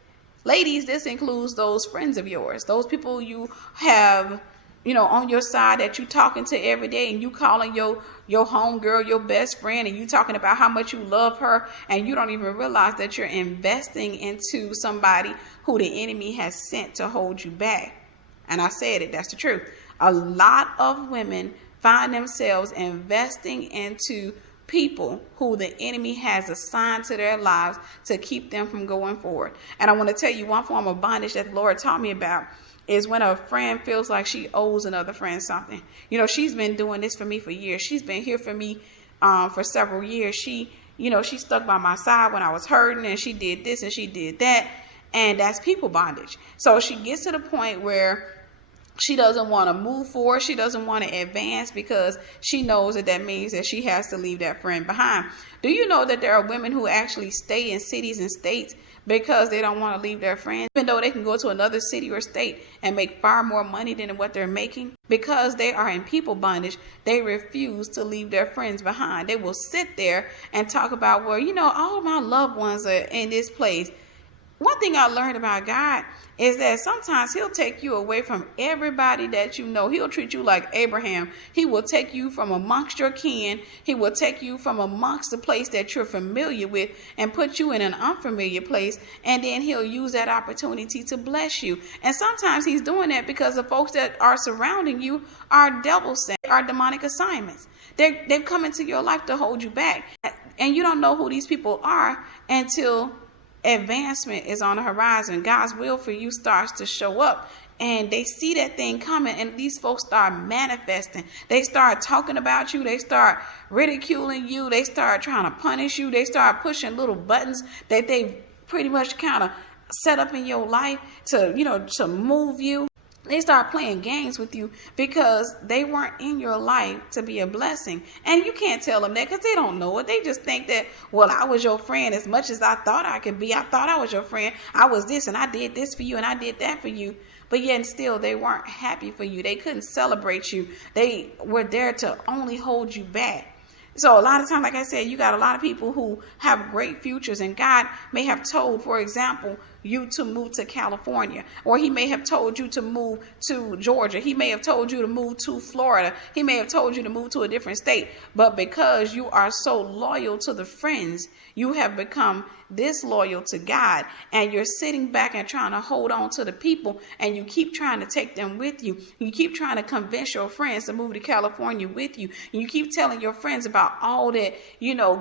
Ladies, this includes those friends of yours, those people you have, on your side that you talking to every day, and you calling your homegirl your best friend, and you talking about how much you love her, and you don't even realize that you're investing into somebody who the enemy has sent to hold you back. And I said it, that's the truth. A lot of women find themselves investing into people who the enemy has assigned to their lives to keep them from going forward. And I want to tell you, one form of bondage that the Lord taught me about is when a friend feels like she owes another friend something. She's been doing this for me for years. She's been here for me for several years. She stuck by my side when I was hurting, and she did this and she did that. And that's people bondage. So she gets to the point where She doesn't want to move forward. She doesn't want to advance because she knows that that means that she has to leave that friend behind. Do you know that there are women who actually stay in cities and states because they don't want to leave their friends, even though they can go to another city or state and make far more money than what they're making? Because they are in people bondage, they refuse to leave their friends behind. They will sit there and talk about, well, all of my loved ones are in this place. One thing I learned about God is that sometimes he'll take you away from everybody that you know. He'll treat you like Abraham. He will take you from amongst your kin. He will take you from amongst the place that you're familiar with and put you in an unfamiliar place. And then he'll use that opportunity to bless you. And sometimes he's doing that because the folks that are surrounding you are devils, are demonic assignments. They've come into your life to hold you back. And you don't know who these people are until advancement is on the horizon. God's will for you starts to show up, and they see that thing coming, and these folks start manifesting. They start talking about you. They start ridiculing you. They start trying to punish you. They start pushing little buttons that they pretty much kind of set up in your life to move you. They start playing games with you because they weren't in your life to be a blessing. And you can't tell them that because they don't know it. They just think that, well, I was your friend as much as I thought I could be. I thought I was your friend. I was this and I did this for you and I did that for you. But yet still they weren't happy for you. They couldn't celebrate you. They were there to only hold you back. So a lot of times, like I said, you got a lot of people who have great futures, and God may have told, for example, you to move to California, or he may have told you to move to Georgia. He may have told you to move to Florida. He may have told you to move to a different state. But because you are so loyal to the friends, you have become disloyal to God, and you're sitting back and trying to hold on to the people, and you keep trying to take them with you. You keep trying to convince your friends to move to California with you. And you keep telling your friends about all that,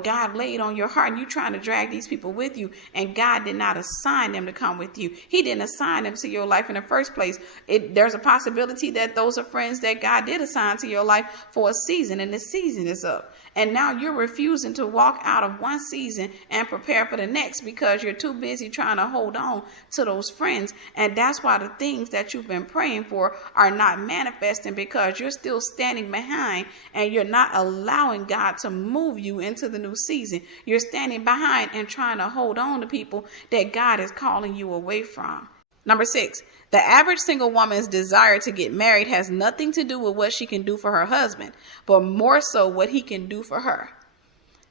God laid on your heart, and you trying to drag these people with you, and God did not assign them to come with you. He didn't assign them to your life in the first place. There's a possibility that those are friends that God did assign to your life for a season, and the season is up. And now you're refusing to walk out of one season and prepare for the next because you're too busy trying to hold on to those friends. And that's why the things that you've been praying for are not manifesting, because you're still standing behind and you're not allowing God to move you into the new season. You're standing behind and trying to hold on to people that God is calling you away from. Number 6, the average single woman's desire to get married has nothing to do with what she can do for her husband, but more so what he can do for her.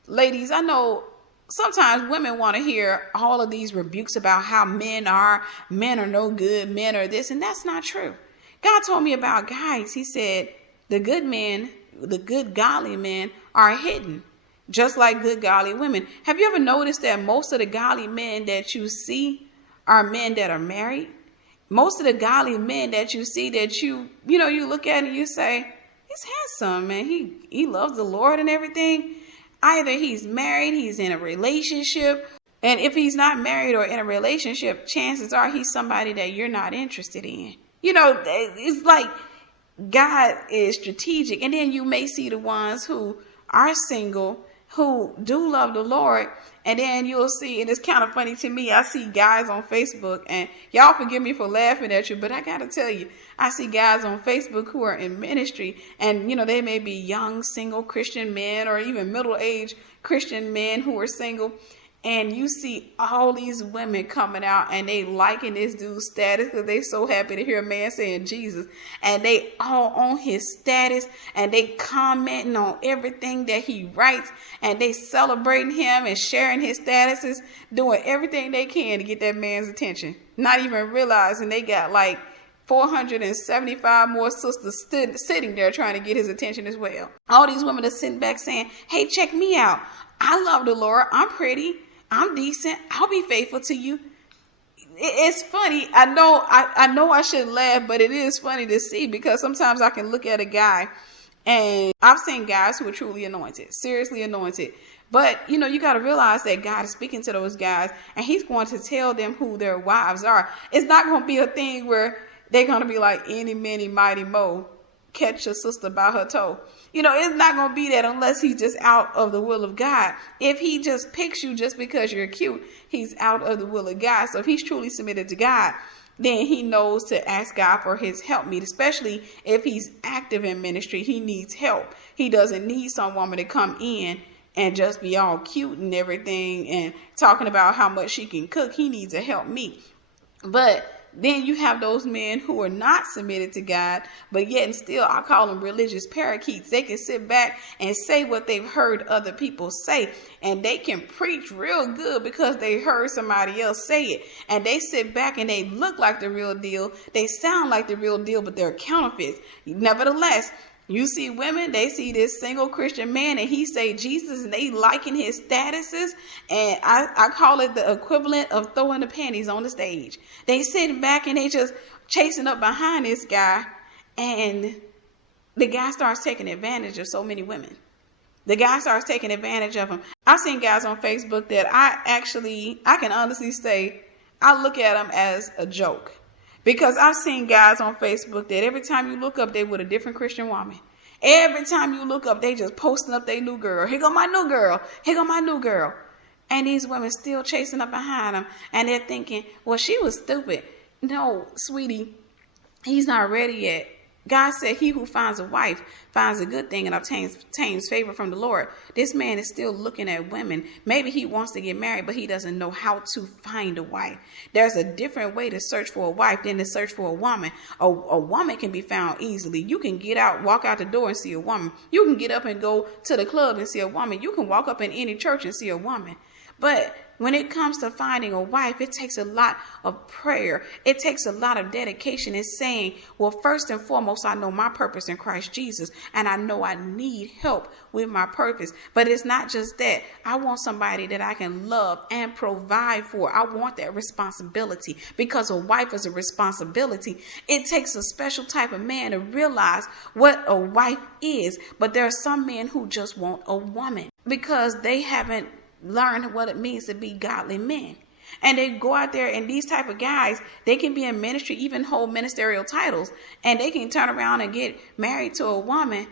Ladies, I know sometimes women want to hear all of these rebukes about how men are no good, men are this, and that's not true. God told me about guys. He said the good men, the good godly men are hidden, just like good godly women. Have you ever noticed that most of the godly men that you see are men that are married? Most of the godly men that you see that you look at and you say, he's handsome, man. He loves the Lord and everything. Either he's married, he's in a relationship. And if he's not married or in a relationship, chances are he's somebody that you're not interested in. It's like God is strategic. And then you may see the ones who are single, who do love the Lord. And then you'll see, and it's kind of funny to me, I see guys on Facebook, and y'all forgive me for laughing at you, but I got to tell you, I see guys on Facebook who are in ministry, and they may be young, single Christian men, or even middle-aged Christian men who are single. And you see all these women coming out and they liking this dude's status because they so happy to hear a man saying Jesus. And they all on his status and they commenting on everything that he writes. And they celebrating him and sharing his statuses, doing everything they can to get that man's attention. Not even realizing they got like 475 more sisters sitting there trying to get his attention as well. All these women are sitting back saying, hey, check me out. I love the Lord. I'm pretty. I'm decent. I'll be faithful to you. It's funny. I know I shouldn't laugh, but it is funny to see, because sometimes I can look at a guy, and I've seen guys who are truly anointed, seriously anointed. But, you got to realize that God is speaking to those guys, and he's going to tell them who their wives are. It's not going to be a thing where they're going to be like any, many, mighty mo, catch a sister by her toe. It's not going to be that unless he's just out of the will of God. If he just picks you just because you're cute, he's out of the will of God. So if he's truly submitted to God, then he knows to ask God for his help meet, especially if he's active in ministry. He needs help. He doesn't need some woman to come in and just be all cute and everything and talking about how much she can cook. He needs a help meet. But then you have those men who are not submitted to God, but yet and still, I call them religious parakeets. They can sit back and say what they've heard other people say, and they can preach real good because they heard somebody else say it. And they sit back and they look like the real deal. They sound like the real deal, but they're counterfeits. Nevertheless, you see women, they see this single Christian man and he say Jesus and they liking his statuses. And I call it the equivalent of throwing the panties on the stage. They sitting back and they just chasing up behind this guy. And the guy starts taking advantage of so many women. The guy starts taking advantage of them. I've seen guys on Facebook that I can honestly say, I look at them as a joke. Because I've seen guys on Facebook that every time you look up, they with a different Christian woman. Every time you look up, they just posting up their new girl. Here go my new girl. Here go my new girl. And these women still chasing up behind them. And they're thinking, well, she was stupid. No, sweetie, he's not ready yet. God said he who finds a wife finds a good thing and obtains favor from the Lord. This man is still looking at women. Maybe he wants to get married, but he doesn't know how to find a wife. There's a different way to search for a wife than to search for a woman. A woman can be found easily. You can walk out the door and see a woman. You can get up and go to the club and see a woman. You can walk up in any church and see a woman. But when it comes to finding a wife, it takes a lot of prayer. It takes a lot of dedication in saying, well, first and foremost, I know my purpose in Christ Jesus, and I know I need help with my purpose. But it's not just that. I want somebody that I can love and provide for. I want that responsibility because a wife is a responsibility. It takes a special type of man to realize what a wife is. But there are some men who just want a woman because they haven't learn what it means to be godly men. And they go out there, and these type of guys, they can be in ministry, even hold ministerial titles, and they can turn around and get married to a woman,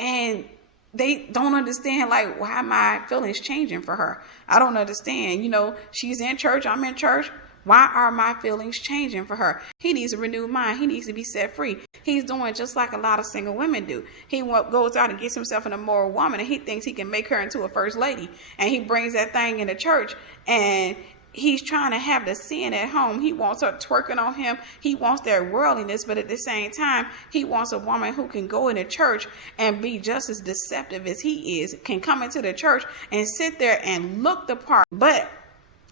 and they don't understand, like, why are my feelings changing for her? I don't understand. She's in church, I'm in church. Why are my feelings changing for her? He needs a renewed mind. He needs to be set free. He's doing just like a lot of single women do. He goes out and gets himself an immoral woman, and he thinks he can make her into a first lady. And he brings that thing into church, and he's trying to have the sin at home. He wants her twerking on him. He wants their worldliness, but at the same time, he wants a woman who can go into church and be just as deceptive as he is, can come into the church and sit there and look the part. But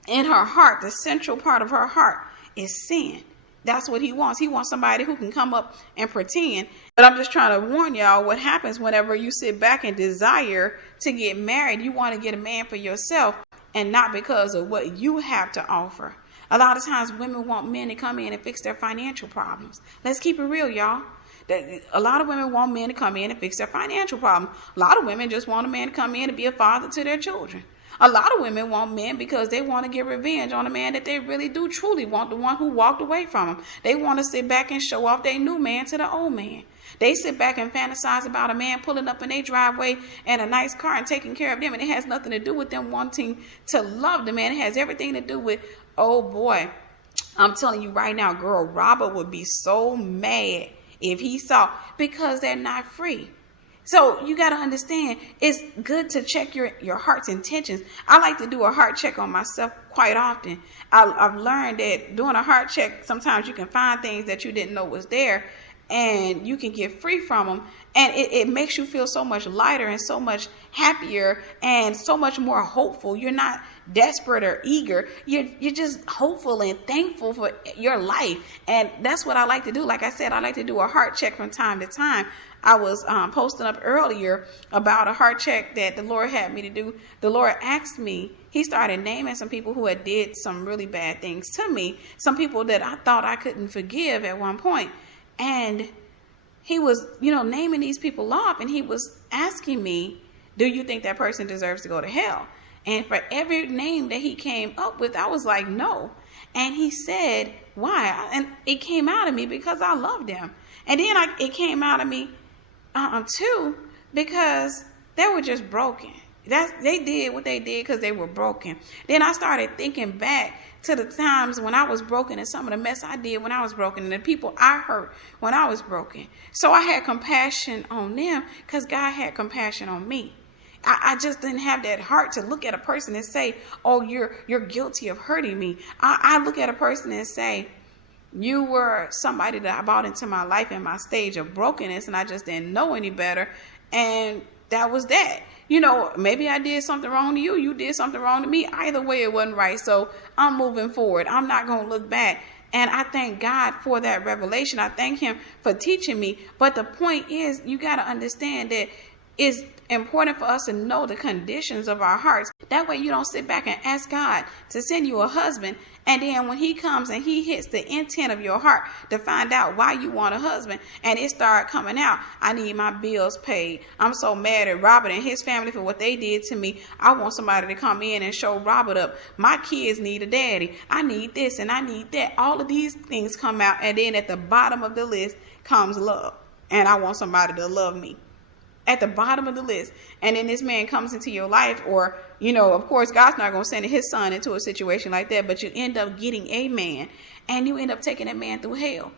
in her heart, the central part of her heart is sin. That's what he wants. He wants somebody who can come up and pretend. But I'm just trying to warn y'all what happens whenever you sit back and desire to get married. You want to get a man for yourself and not because of what you have to offer. A lot of times women want men to come in and fix their financial problems. Let's keep it real, y'all. A lot of women want men to come in and fix their financial problems. A lot of women just want a man to come in and be a father to their children. A lot of women want men because they want to get revenge on a man that they really do truly want, the one who walked away from them. They want to sit back and show off their new man to the old man. They sit back and fantasize about a man pulling up in their driveway and a nice car and taking care of them. And it has nothing to do with them wanting to love the man. It has everything to do with, oh boy, I'm telling you right now, girl, Robert would be so mad if he saw, because they're not free. So you got to understand, it's good to check your heart's intentions. I like to do a heart check on myself quite often. I've learned that doing a heart check, sometimes you can find things that you didn't know was there, and you can get free from them. And it makes you feel so much lighter and so much happier and so much more hopeful. You're not desperate or eager. You're just hopeful and thankful for your life. And that's what I like to do. Like I said, I like to do a heart check from time to time. I was posting up earlier about a heart check that the Lord had me to do. The Lord asked me, he started naming some people who had did some really bad things to me. Some people that I thought I couldn't forgive at one point. And he was, naming these people off, and he was asking me, do you think that person deserves to go to hell? And for every name that he came up with, I was like, no. And he said, why? And it came out of me because I loved them. And then it came out of me too, because they were just broken. They did what they did because they were broken. Then I started thinking back to the times when I was broken and some of the mess I did when I was broken and the people I hurt when I was broken. So I had compassion on them because God had compassion on me. I just didn't have that heart to look at a person and say, oh, you're guilty of hurting me. I look at a person and say, you were somebody that I brought into my life in my stage of brokenness, and I just didn't know any better. And that was that. Maybe I did something wrong to you. You did something wrong to me. Either way, it wasn't right. So I'm moving forward. I'm not going to look back. And I thank God for that revelation. I thank him for teaching me. But the point is, you got to understand that it's important for us to know the conditions of our hearts. That way you don't sit back and ask God to send you a husband, and then when he comes and he hits the intent of your heart to find out why you want a husband, and it started coming out, I need my bills paid. I'm so mad at Robert and his family for what they did to me. I want somebody to come in and show Robert up. My kids need a daddy. I need this and I need that. All of these things come out, and then at the bottom of the list comes love. And I want somebody to love me. At the bottom of the list. And then this man comes into your life, or, of course, God's not going to send his son into a situation like that, but you end up getting a man, and you end up taking that man through hell.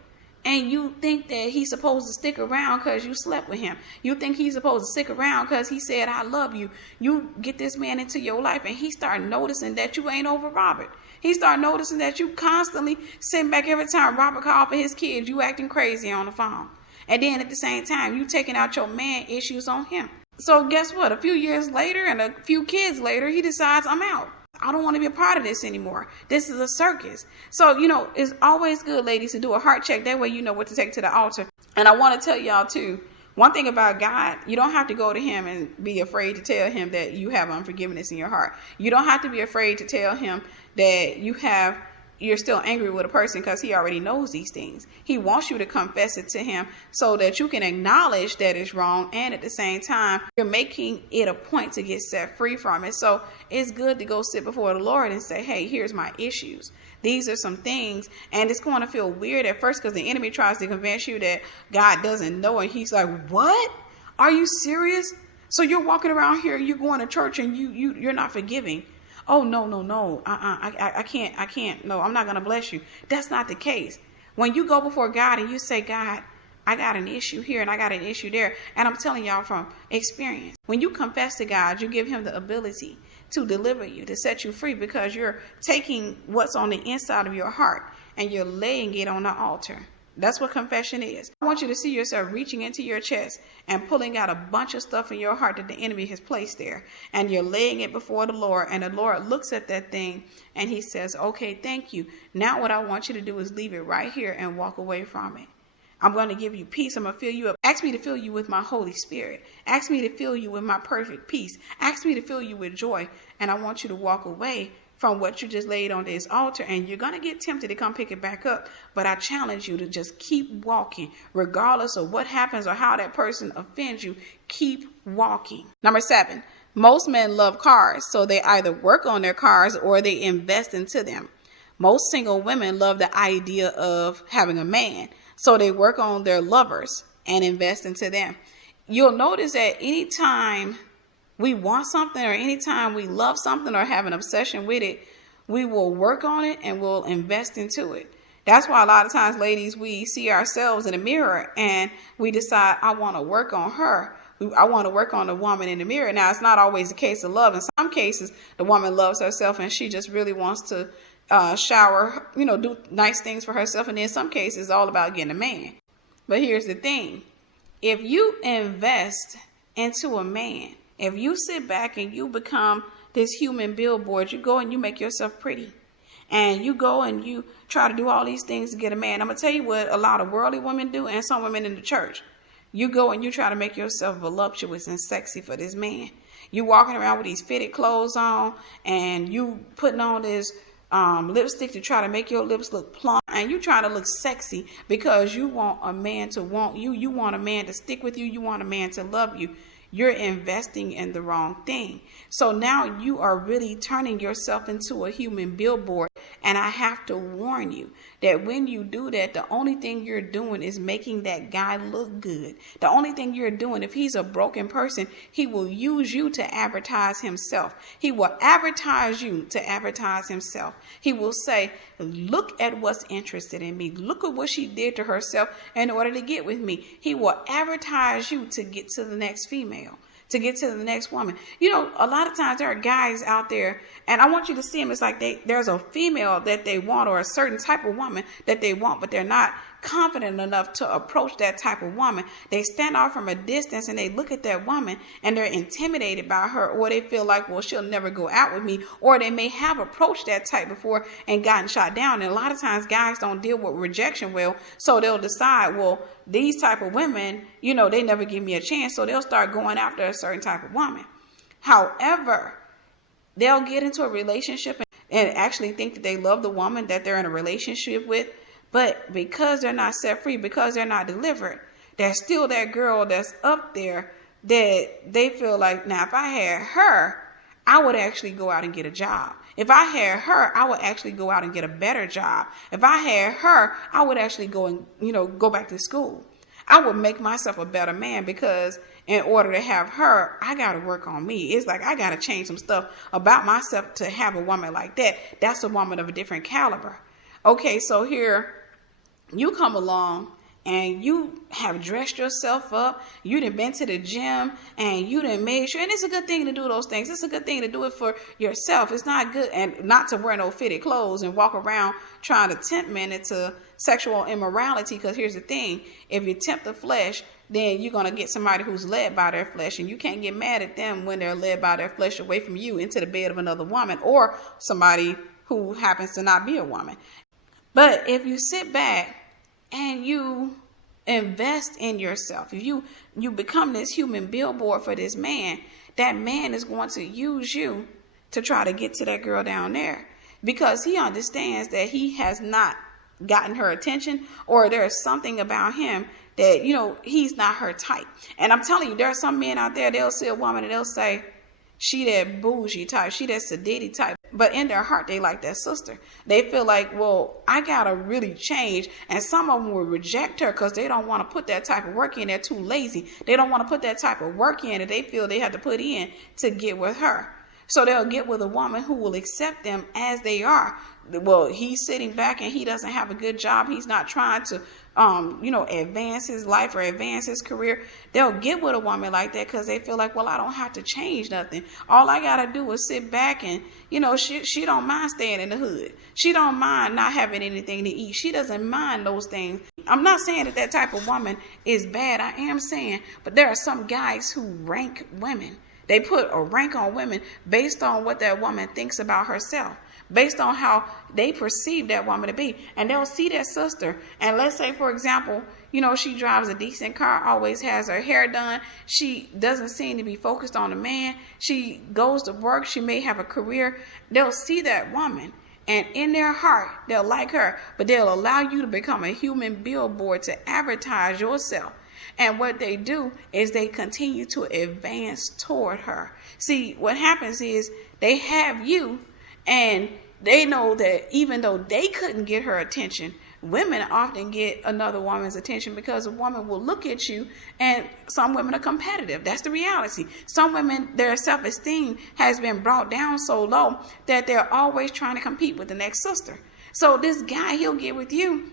And you think that he's supposed to stick around because you slept with him. You think he's supposed to stick around because he said, I love you. You get this man into your life, and he start noticing that you ain't over Robert. He start noticing that you constantly sitting back every time Robert called for his kids, you acting crazy on the phone. And then at the same time, you taking out your man issues on him. So guess what? A few years later and a few kids later, he decides, I'm out. I don't want to be a part of this anymore. This is a circus. So, it's always good, ladies, to do a heart check. That way you know what to take to the altar. And I want to tell y'all, too, one thing about God, you don't have to go to him and be afraid to tell him that you have unforgiveness in your heart. You don't have to be afraid to tell him that you're still angry with a person, because he already knows these things. He wants you to confess it to him so that you can acknowledge that it's wrong, and at the same time, you're making it a point to get set free from it. So it's good to go sit before the Lord and say, hey, here's my issues. These are some things, and it's going to feel weird at first because the enemy tries to convince you that God doesn't know, and he's like, what? Are you serious? So you're walking around here, you're going to church, and you're not forgiving. Oh, no. I can't. No, I'm not going to bless you. That's not the case. When you go before God and you say, God, I got an issue here and I got an issue there. And I'm telling y'all from experience, when you confess to God, you give him the ability to deliver you, to set you free, because you're taking what's on the inside of your heart and you're laying it on the altar. That's what confession is. I want you to see yourself reaching into your chest and pulling out a bunch of stuff in your heart that the enemy has placed there. And you're laying it before the Lord. And the Lord looks at that thing and he says, okay, thank you. Now what I want you to do is leave it right here and walk away from it. I'm going to give you peace. I'm going to fill you up. Ask me to fill you with my Holy Spirit. Ask me to fill you with my perfect peace. Ask me to fill you with joy. And I want you to walk away from what you just laid on this altar, and you're going to get tempted to come pick it back up. But I challenge you to just keep walking, regardless of what happens or how that person offends you. Keep walking. Number 7, most men love cars, so they either work on their cars or they invest into them. Most single women love the idea of having a man, so they work on their lovers and invest into them. You'll notice that anytime we want something, or anytime we love something or have an obsession with it, we will work on it and we'll invest into it. That's why a lot of times, ladies, we see ourselves in the mirror and we decide, I want to work on her. I want to work on the woman in the mirror. Now, it's not always the case of love. In some cases, the woman loves herself and she just really wants to shower, do nice things for herself. And in some cases, it's all about getting a man. But here's the thing. If you invest into a man, if you sit back and you become this human billboard, you go and you make yourself pretty. And you go and you try to do all these things to get a man. I'm going to tell you what a lot of worldly women do, and some women in the church. You go and you try to make yourself voluptuous and sexy for this man. You walking around with these fitted clothes on, and you putting on this lipstick to try to make your lips look plump, and you trying to look sexy because you want a man to want you. You want a man to stick with you. You want a man to love you. you're investing in the wrong thing. So now you are really turning yourself into a human billboard. And I have to warn you that when you do that, the only thing you're doing is making that guy look good. The only thing you're doing, if he's a broken person, he will use you to advertise himself. He will advertise you to advertise himself. He will say, look at what's interested in me. Look at what she did to herself in order to get with me. He will advertise you to get to the next female, to get to the next woman. You know, a lot of times there are guys out there, and I want you to see them. It's like there's a female that they want, or a certain type of woman that they want, but they're not confident enough to approach that type of woman. They stand off from a distance and they look at that woman and they're intimidated by her, or they feel like, well, she'll never go out with me, or they may have approached that type before and gotten shot down. And a lot of times guys don't deal with rejection well, so they'll decide, well, these type of women, you know, they never give me a chance, so they'll start going after a certain type of woman. However, they'll get into a relationship and actually think that they love the woman that they're in a relationship with, but because they're not set free, because they're not delivered, there's still that girl that's up there that they feel like, now, if I had her, I would actually go out and get a job. If I had her, I would actually go out and get a better job. If I had her, I would actually go and, go back to school. I would make myself a better man, because in order to have her, I got to work on me. It's like I got to change some stuff about myself to have a woman like that. That's a woman of a different caliber. Okay, so here you come along and you have dressed yourself up, you done been to the gym, and you done made sure, and it's a good thing to do those things. It's a good thing to do it for yourself. It's not good, and not to wear no fitted clothes and walk around trying to tempt men into sexual immorality, because here's the thing, if you tempt the flesh, then you're going to get somebody who's led by their flesh, and you can't get mad at them when they're led by their flesh away from you into the bed of another woman, or somebody who happens to not be a woman. But if you sit back and you invest in yourself, if you become this human billboard for this man, that man is going to use you to try to get to that girl down there, because he understands that he has not gotten her attention, or there's something about him that, he's not her type. And I'm telling you, there are some men out there, they'll see a woman and they'll say, she that bougie type, she that sedity type. But in their heart, they like that sister. They feel like, well, I got to really change. And some of them will reject her because they don't want to put that type of work in. They're too lazy. They don't want to put that type of work in that they feel they have to put in to get with her. So they'll get with a woman who will accept them as they are. Well, he's sitting back and he doesn't have a good job. He's not trying to, advance his life or advance his career. They'll get with a woman like that because they feel like, well, I don't have to change nothing. All I got to do is sit back and, she don't mind staying in the hood. She don't mind not having anything to eat. She doesn't mind those things. I'm not saying that type of woman is bad. I am saying, but there are some guys who rank women. They put a rank on women based on what that woman thinks about herself, based on how they perceive that woman to be. And they'll see their sister. And let's say, for example, she drives a decent car, always has her hair done. She doesn't seem to be focused on a man. She goes to work. She may have a career. They'll see that woman. And in their heart, they'll like her. But they'll allow you to become a human billboard to advertise yourself. And what they do is they continue to advance toward her. See, what happens is they have you, and they know that even though they couldn't get her attention, women often get another woman's attention because a woman will look at you, and some women are competitive. That's the reality. Some women, their self-esteem has been brought down so low that they're always trying to compete with the next sister. So this guy, he'll get with you,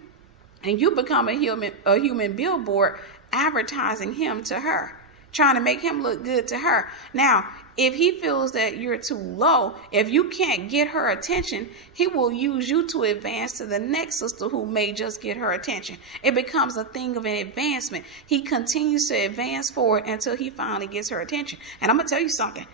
and you become a human billboard advertising him to her, trying to make him look good to her. Now, if he feels that you're too low, if you can't get her attention, he will use you to advance to the next sister who may just get her attention. It becomes a thing of an advancement. He continues to advance forward until he finally gets her attention. And I'm going to tell you something.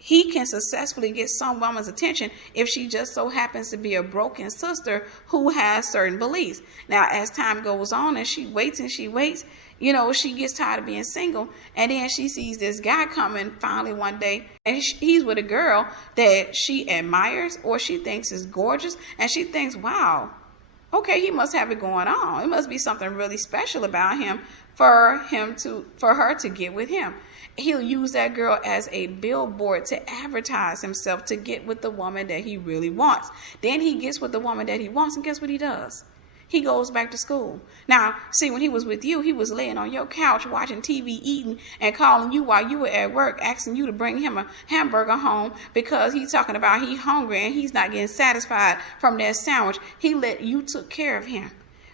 He can successfully get some woman's attention if she just so happens to be a broken sister who has certain beliefs. Now, as time goes on and she waits, she gets tired of being single, and then she sees this guy coming finally one day, and he's with a girl that she admires or she thinks is gorgeous, and she thinks, wow, Okay, he must have it going on. It must be something really special about him for her to get with him. He'll use that girl as a billboard to advertise himself to get with the woman that he really wants. Then he gets with the woman that he wants, and guess what he does? He goes back to school. Now, see, when he was with you, he was laying on your couch watching TV, eating, and calling you while you were at work, asking you to bring him a hamburger home because he's talking about he's hungry and he's not getting satisfied from that sandwich. He let you took care of him.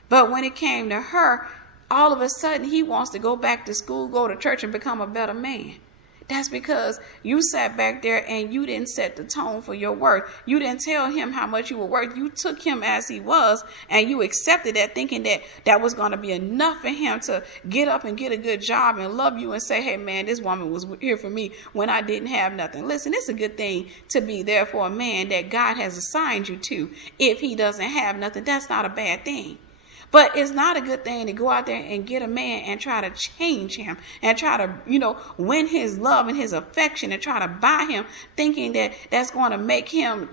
But when it came to her, all of a sudden he wants to go back to school, go to church, and become a better man. That's because you sat back there and you didn't set the tone for your worth. You didn't tell him how much you were worth. You took him as he was, and you accepted that, thinking that that was going to be enough for him to get up and get a good job and love you and say, hey, man, this woman was here for me when I didn't have nothing. Listen, it's a good thing to be there for a man that God has assigned you to. If he doesn't have nothing, that's not a bad thing. But it's not a good thing to go out there and get a man and try to change him and try to, win his love and his affection and try to buy him, thinking that that's going to make him,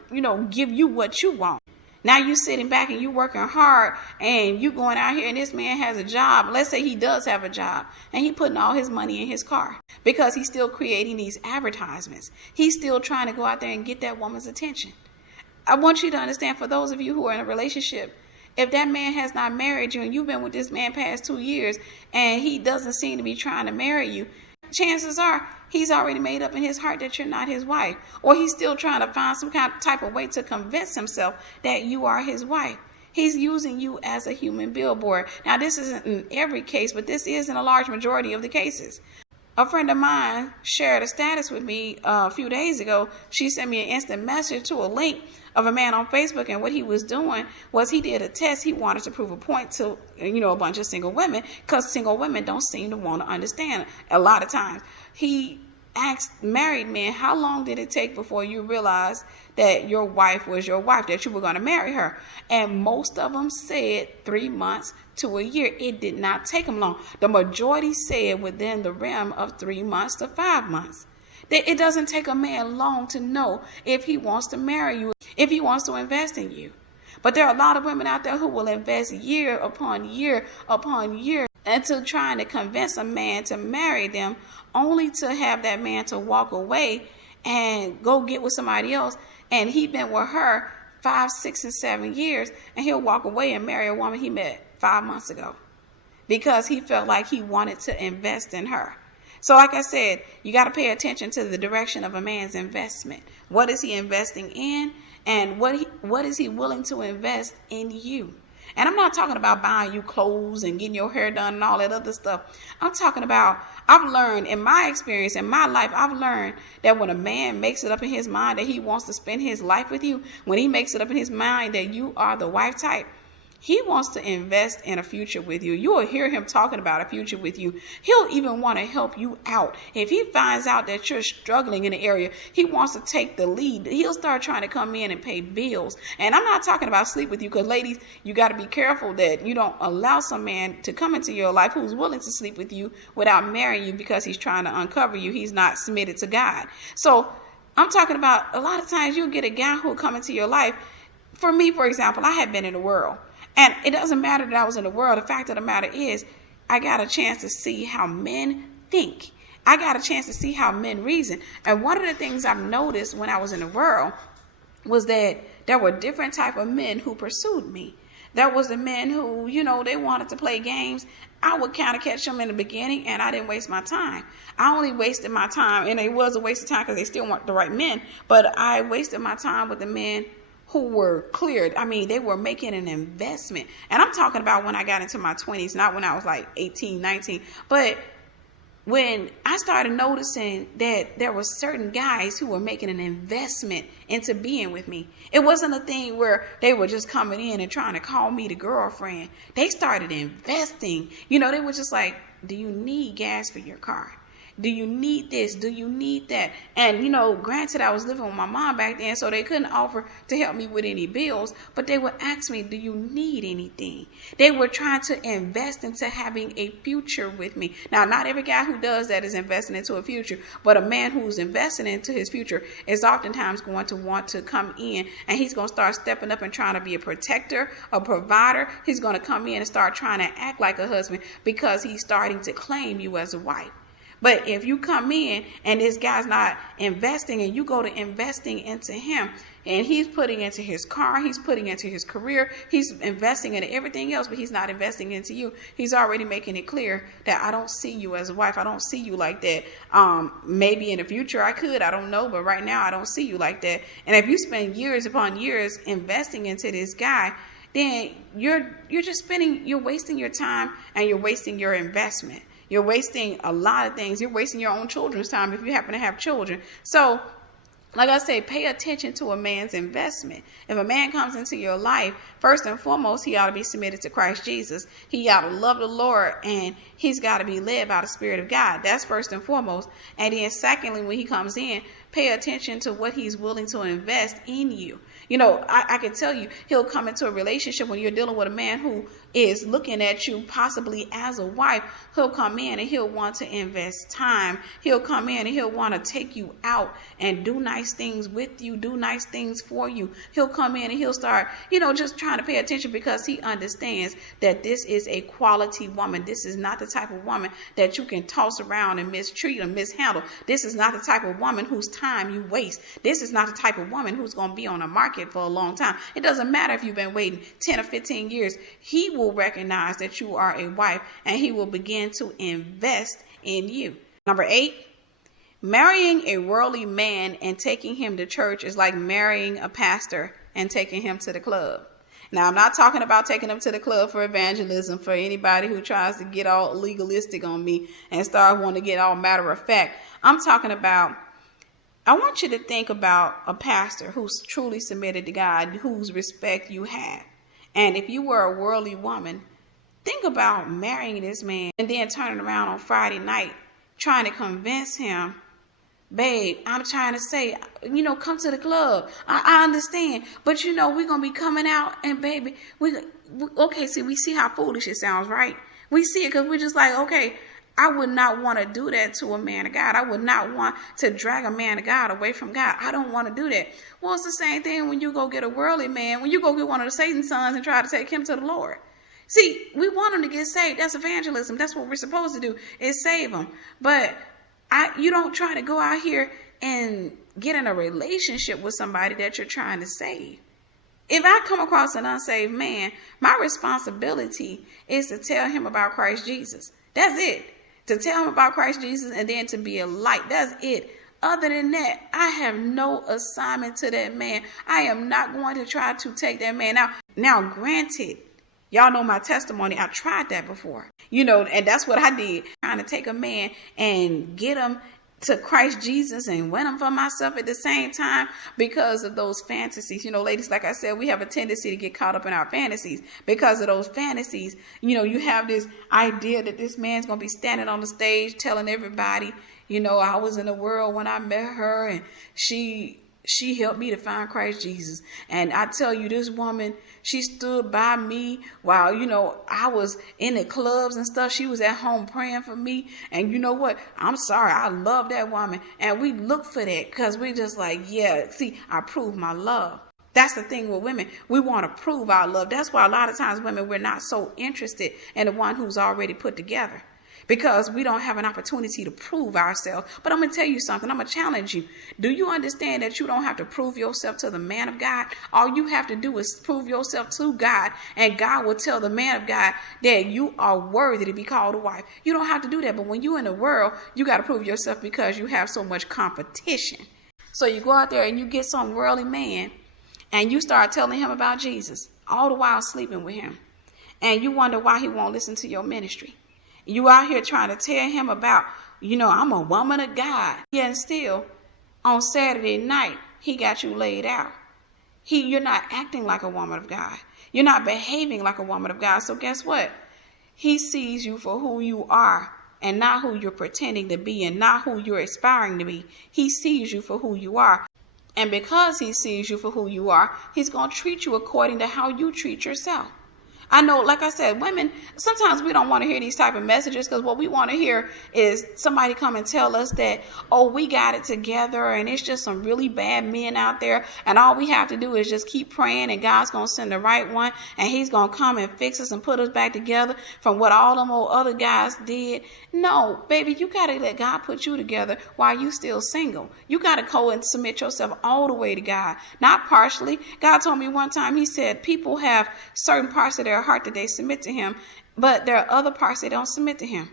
give you what you want. Now you sitting back and you working hard and you going out here and this man has a job. Let's say he does have a job and he putting all his money in his car because he's still creating these advertisements. He's still trying to go out there and get that woman's attention. I want you to understand, for those of you who are in a relationship, if that man has not married you and you've been with this man past 2 years and he doesn't seem to be trying to marry you, chances are he's already made up in his heart that you're not his wife, or he's still trying to find some kind of type of way to convince himself that you are his wife. He's using you as a human billboard. Now, this isn't in every case, but this is in a large majority of the cases. A friend of mine shared a status with me a few days ago. She sent me an instant message to a link of a man on Facebook, and what he was doing was he did a test. He wanted to prove a point to, a bunch of single women, because single women don't seem to want to understand a lot of times. He asked married men, how long did it take before you realized that your wife was your wife, that you were going to marry her? And most of them said 3 months to a year. It did not take them long. The majority said within the realm of 3 months to 5 months. It doesn't take a man long to know if he wants to marry you, if he wants to invest in you. But there are a lot of women out there who will invest year upon year upon year into trying to convince a man to marry them, only to have that man to walk away and go get with somebody else. And he's been with her 5, 6, and 7 years, and he'll walk away and marry a woman he met 5 months ago because he felt like he wanted to invest in her. So like I said, you got to pay attention to the direction of a man's investment. What is he investing in, and what is he willing to invest in you? And I'm not talking about buying you clothes and getting your hair done and all that other stuff. I'm talking about, I've learned in my experience, in my life, I've learned that when a man makes it up in his mind that he wants to spend his life with you, when he makes it up in his mind that you are the wife type, he wants to invest in a future with you. You will hear him talking about a future with you. He'll even want to help you out. If he finds out that you're struggling in an area, he wants to take the lead. He'll start trying to come in and pay bills. And I'm not talking about sleep with you, because ladies, you got to be careful that you don't allow some man to come into your life who's willing to sleep with you without marrying you because he's trying to uncover you. He's not submitted to God. So I'm talking about, a lot of times you'll get a guy who'll come into your life. For me, for example, I had been in the world. And it doesn't matter that I was in the world. The fact of the matter is, I got a chance to see how men think. I got a chance to see how men reason. And one of the things I've noticed when I was in the world was that there were different type of men who pursued me. There was the men who, they wanted to play games. I would kind of catch them in the beginning, and I didn't waste my time. I only wasted my time, and it was a waste of time because they still weren't the right men. But I wasted my time with the men who were cleared. I mean, they were making an investment. And I'm talking about when I got into my 20s, not when I was like 18, 19. But when I started noticing that there were certain guys who were making an investment into being with me. It wasn't a thing where they were just coming in and trying to call me the girlfriend. They started investing. They were just like, do you need gas for your car? Do you need this? Do you need that? And, granted, I was living with my mom back then, so they couldn't offer to help me with any bills, but they would ask me, do you need anything? They were trying to invest into having a future with me. Now, not every guy who does that is investing into a future, but a man who's investing into his future is oftentimes going to want to come in, and he's going to start stepping up and trying to be a protector, a provider. He's going to come in and start trying to act like a husband because he's starting to claim you as a wife. But if you come in and this guy's not investing, and you go to investing into him, and he's putting into his car, he's putting into his career, he's investing into everything else, but he's not investing into you. He's already making it clear that I don't see you as a wife. I don't see you like that. Maybe in the future I could, I don't know, but right now I don't see you like that. And if you spend years upon years investing into this guy, then you're wasting your time, and you're wasting your investment. You're wasting a lot of things. You're wasting your own children's time if you happen to have children. So, like I say, pay attention to a man's investment. If a man comes into your life, first and foremost, he ought to be submitted to Christ Jesus. He ought to love the Lord, and he's got to be led by the Spirit of God. That's first and foremost. And then secondly, when he comes in, pay attention to what he's willing to invest in you. I can tell you, he'll come into a relationship when you're dealing with a man who is looking at you possibly as a wife. He'll come in and he'll want to invest time. He'll come in and he'll want to take you out and do nice things with you, do nice things for you. He'll come in and he'll start, just trying to pay attention because he understands that this is a quality woman. This is not the type of woman that you can toss around and mistreat or mishandle. This is not the type of woman whose time you waste. This is not the type of woman who's going to be on the market for a long time. It doesn't matter if you've been waiting 10 or 15 years. He will recognize that you are a wife, and he will begin to invest in you. Number 8, marrying a worldly man and taking him to church is like marrying a pastor and taking him to the club. Now, I'm not talking about taking him to the club for evangelism, for anybody who tries to get all legalistic on me and start wanting to get all matter of fact. I'm talking about, I want you to think about a pastor who's truly submitted to God, whose respect you have. And if you were a worldly woman, think about marrying this man and then turning around on Friday night trying to convince him, babe, I'm trying to say, come to the club. I understand. But, we're going to be coming out, and baby, we see how foolish it sounds, right? We see it because we're just like, okay, I would not want to do that to a man of God. I would not want to drag a man of God away from God. I don't want to do that. Well, it's the same thing when you go get a worldly man, when you go get one of the Satan's sons and try to take him to the Lord. See, we want him to get saved. That's evangelism. That's what we're supposed to do, is save him. But you don't try to go out here and get in a relationship with somebody that you're trying to save. If I come across an unsaved man, my responsibility is to tell him about Christ Jesus. That's it. To tell him about Christ Jesus, and then to be a light. That's it. Other than that, I have no assignment to that man. I am not going to try to take that man out. Now, granted, y'all know my testimony. I tried that before. And that's what I did. Trying to take a man and get him to Christ Jesus and win him for myself at the same time because of those fantasies. Ladies, like I said, we have a tendency to get caught up in our fantasies. Because of those fantasies, you have this idea that this man's going to be standing on the stage telling everybody, I was in the world when I met her, and she helped me to find Christ Jesus. And I tell you, this woman, she stood by me while, I was in the clubs and stuff. She was at home praying for me. And you know what? I'm sorry. I love that woman. And we look for that because we just like, yeah, see, I proved my love. That's the thing with women. We want to prove our love. That's why a lot of times women, we're not so interested in the one who's already put together. Because we don't have an opportunity to prove ourselves. But I'm going to tell you something. I'm going to challenge you. Do you understand that you don't have to prove yourself to the man of God? All you have to do is prove yourself to God, and God will tell the man of God that you are worthy to be called a wife. You don't have to do that. But when you're in the world, you got to prove yourself because you have so much competition. So you go out there and you get some worldly man and you start telling him about Jesus, all the while sleeping with him. And you wonder why he won't listen to your ministry. You out here trying to tell him about, I'm a woman of God. Yeah, and still, on Saturday night, he got you laid out. You're not acting like a woman of God. You're not behaving like a woman of God. So guess what? He sees you for who you are and not who you're pretending to be and not who you're aspiring to be. He sees you for who you are. And because he sees you for who you are, he's going to treat you according to how you treat yourself. I know, like I said, women, sometimes we don't want to hear these type of messages because what we want to hear is somebody come and tell us that, oh, we got it together and it's just some really bad men out there and all we have to do is just keep praying and God's going to send the right one and he's going to come and fix us and put us back together from what all them old other guys did. No, baby, you got to let God put you together while you still single. You got to go and submit yourself all the way to God, not partially. God told me one time, he said, people have certain parts of their heart that they submit to him, but there are other parts that don't submit to him.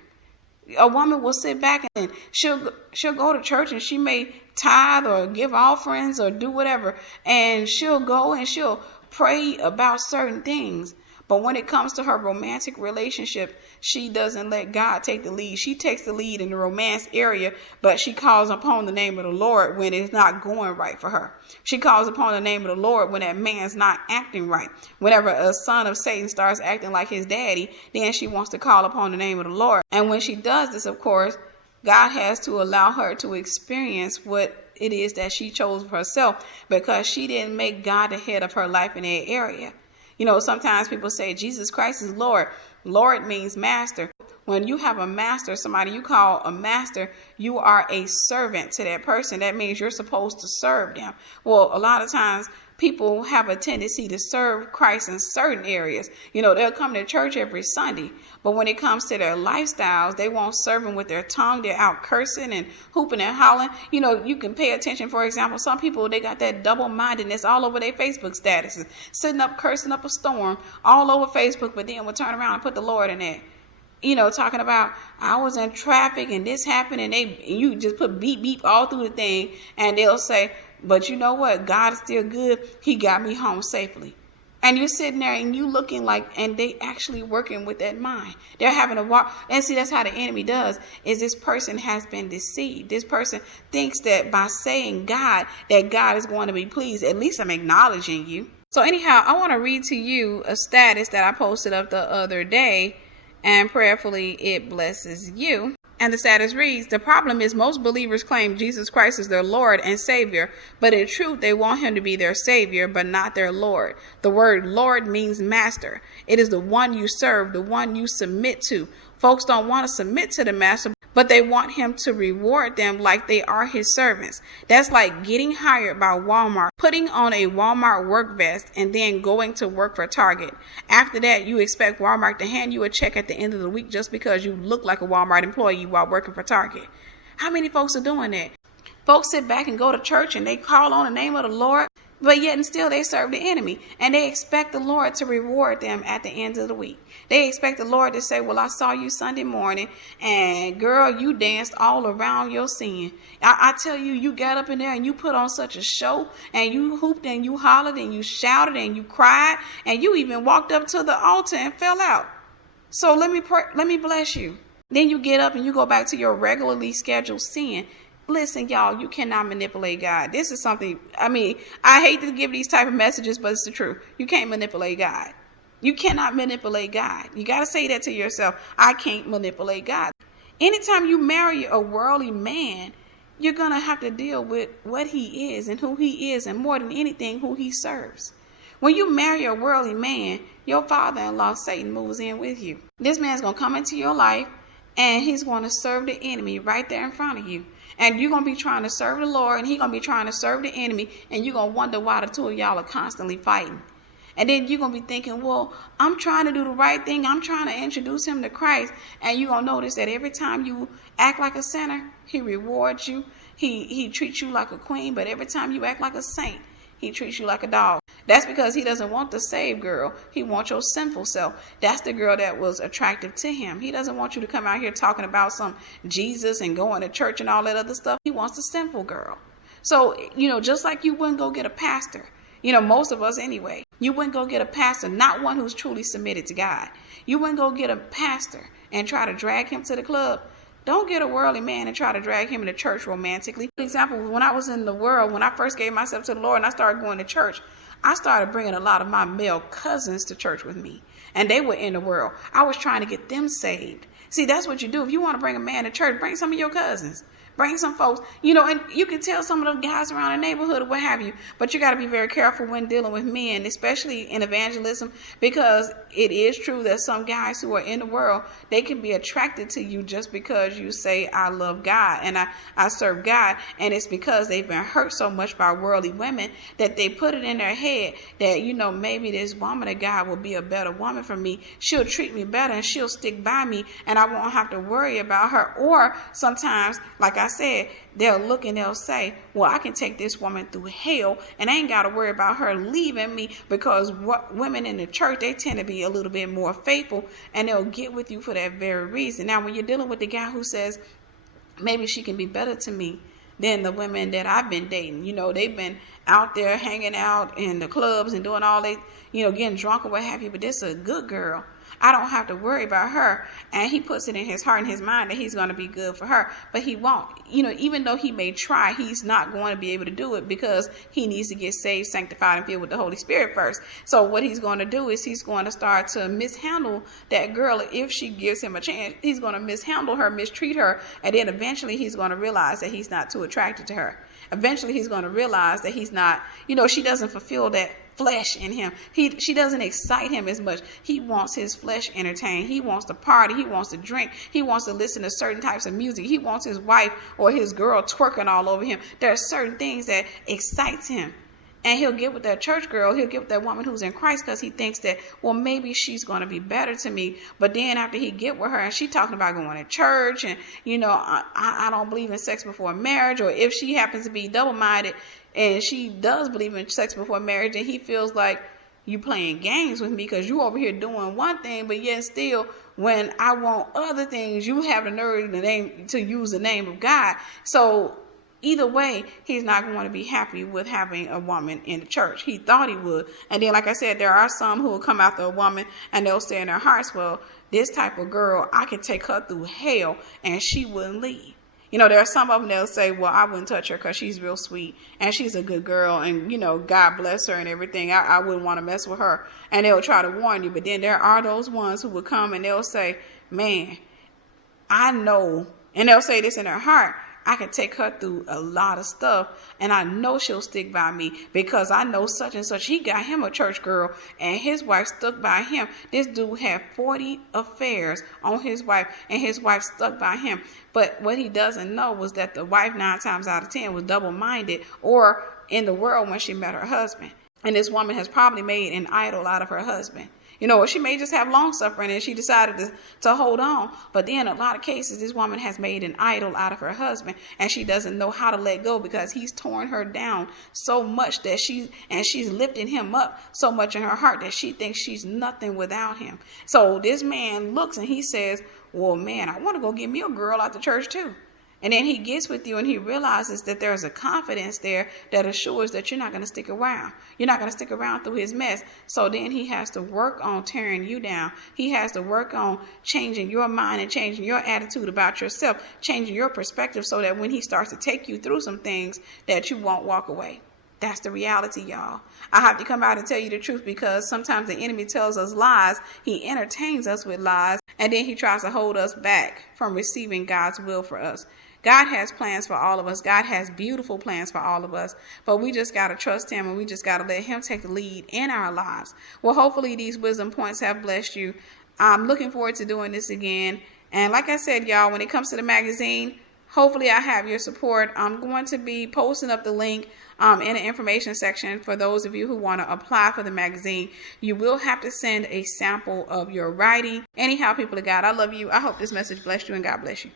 A woman will sit back and she'll go to church and she may tithe or give offerings or do whatever, and she'll go and she'll pray about certain things. But when it comes to her romantic relationship, she doesn't let God take the lead. She takes the lead in the romance area, but she calls upon the name of the Lord when it's not going right for her. She calls upon the name of the Lord when that man's not acting right. Whenever a son of Satan starts acting like his daddy, then she wants to call upon the name of the Lord. And when she does this, of course, God has to allow her to experience what it is that she chose for herself because she didn't make God the head of her life in that area. You know, sometimes people say Jesus Christ is Lord. Lord means master. When you have a master, somebody you call a master, you are a servant to that person. That means you're supposed to serve them. Well, a lot of times people have a tendency to serve Christ in certain areas. You know, they'll come to church every Sunday, but when it comes to their lifestyles, they won't serve him with their tongue. They're out cursing and hooping and hollering. You know, you can pay attention. For example, some people, they got that double-mindedness all over their Facebook statuses, sitting up cursing up a storm all over Facebook, but then will turn around and put the Lord in there. You know, talking about I was in traffic and this happened and you just put beep beep all through the thing and they'll say, but you know what? God is still good. He got me home safely. And you're sitting there and you looking like, and they actually working with that mind. They're having a walk. And see, that's how the enemy does, is this person has been deceived. This person thinks that by saying God, that God is going to be pleased. At least I'm acknowledging you. So anyhow, I want to read to you a status that I posted up the other day, and prayerfully it blesses you. And the status reads, the problem is most believers claim Jesus Christ is their Lord and Savior, but in truth they want him to be their Savior, but not their Lord. The word Lord means master. It is the one you serve, the one you submit to. Folks don't want to submit to the master, but they want him to reward them like they are his servants. That's like getting hired by Walmart, putting on a Walmart work vest, and then going to work for Target. After that, you expect Walmart to hand you a check at the end of the week just because you look like a Walmart employee while working for Target. How many folks are doing that? Folks sit back and go to church and they call on the name of the Lord, but yet and still they serve the enemy. And they expect the Lord to reward them at the end of the week. They expect the Lord to say, well, I saw you Sunday morning and girl, you danced all around your sin. I tell you, you got up in there and you put on such a show and you hooped and you hollered and you shouted and you cried and you even walked up to the altar and fell out. So let me bless you. Then you get up and you go back to your regularly scheduled sin. Listen, y'all, you cannot manipulate God. This is something, I hate to give these type of messages, but it's the truth. You can't manipulate God. You cannot manipulate God. You got to say that to yourself. I can't manipulate God. Anytime you marry a worldly man, you're going to have to deal with what he is and who he is, and more than anything, who he serves. When you marry a worldly man, your father-in-law, Satan, moves in with you. This man's going to come into your life and he's going to serve the enemy right there in front of you. And you're going to be trying to serve the Lord and he's going to be trying to serve the enemy, and you're going to wonder why the two of y'all are constantly fighting. And then you're going to be thinking, well, I'm trying to do the right thing. I'm trying to introduce him to Christ. And you're going to notice that every time you act like a sinner, he rewards you. He treats you like a queen. But every time you act like a saint, he treats you like a dog. That's because he doesn't want the saved girl. He wants your sinful self. That's the girl that was attractive to him. He doesn't want you to come out here talking about some Jesus and going to church and all that other stuff. He wants the sinful girl. So, just like you wouldn't go get a pastor, most of us anyway, you wouldn't go get a pastor, not one who's truly submitted to God. You wouldn't go get a pastor and try to drag him to the club. Don't get a worldly man and try to drag him into church romantically. For example, when I was in the world, when I first gave myself to the Lord and I started going to church, I started bringing a lot of my male cousins to church with me. And they were in the world. I was trying to get them saved. See, that's what you do. If you want to bring a man to church, bring some of your cousins. Bring some folks, and you can tell some of the guys around the neighborhood or what have you, but you got to be very careful when dealing with men, especially in evangelism, because it is true that some guys who are in the world, they can be attracted to you just because you say, I love God and I serve God, and it's because they've been hurt so much by worldly women that they put it in their head that, maybe this woman of God will be a better woman for me. She'll treat me better and she'll stick by me and I won't have to worry about her. Or sometimes, like I said, they'll look and they'll say, well, I can take this woman through hell and I ain't got to worry about her leaving me, because women in the church, they tend to be a little bit more faithful and they'll get with you for that very reason. Now, when you're dealing with the guy who says, maybe she can be better to me than the women that I've been dating. They've been out there hanging out in the clubs and doing all getting drunk or what have you, but this is a good girl. I don't have to worry about her. And he puts it in his heart and his mind that he's going to be good for her, but he won't. Even though he may try, he's not going to be able to do it because he needs to get saved, sanctified, and filled with the Holy Spirit first. So what he's going to do is he's going to start to mishandle that girl. If she gives him a chance, he's going to mishandle her, mistreat her, and then eventually he's going to realize that he's not too attracted to her. Eventually he's going to realize that he's not, she doesn't fulfill that flesh in him. She doesn't excite him as much. He wants his flesh entertained. He wants to party. He wants to drink. He wants to listen to certain types of music. He wants his wife or his girl twerking all over him. There are certain things that excites him. And he'll get with that church girl. He'll get with that woman who's in Christ because he thinks that, well, maybe she's going to be better to me. But then after he get with her and she talking about going to church and, I don't believe in sex before marriage. Or if she happens to be double-minded and she does believe in sex before marriage, and he feels like you playing games with me because you over here doing one thing, but yet still when I want other things, you have the nerve to use the name of God. So either way, he's not going to be happy with having a woman in the church. He thought he would. And then, like I said, there are some who will come after a woman and they'll say in their hearts, well, this type of girl, I can take her through hell and she wouldn't leave. There are some of them that'll say, well, I wouldn't touch her because she's real sweet and she's a good girl and, God bless her and everything. I wouldn't want to mess with her. And they'll try to warn you. But then there are those ones who will come and they'll say, man, I know. And they'll say this in their heart, I can take her through a lot of stuff and I know she'll stick by me because I know such and such. He got him a church girl and his wife stuck by him. This dude had 40 affairs on his wife and his wife stuck by him. But what he doesn't know was that the wife 9 times out of 10 was double-minded or in the world when she met her husband. And this woman has probably made an idol out of her husband. Or she may just have long suffering and she decided to hold on. But then in a lot of cases, this woman has made an idol out of her husband and she doesn't know how to let go because he's torn her down so much that she's lifting him up so much in her heart that she thinks she's nothing without him. So this man looks and he says, well, man, I want to go get me a girl out the church too. And then he gets with you and he realizes that there's a confidence there that assures that you're not going to stick around. You're not going to stick around through his mess. So then he has to work on tearing you down. He has to work on changing your mind and changing your attitude about yourself, changing your perspective so that when he starts to take you through some things that you won't walk away. That's the reality, y'all. I have to come out and tell you the truth because sometimes the enemy tells us lies. He entertains us with lies, and then he tries to hold us back from receiving God's will for us. God has plans for all of us. God has beautiful plans for all of us, but we just got to trust him and we just got to let him take the lead in our lives. Well, hopefully these wisdom points have blessed you. I'm looking forward to doing this again. And like I said, y'all, when it comes to the magazine, hopefully I have your support. I'm going to be posting up the link in the information section for those of you who want to apply for the magazine. You will have to send a sample of your writing. Anyhow, people of God, I love you. I hope this message blessed you and God bless you.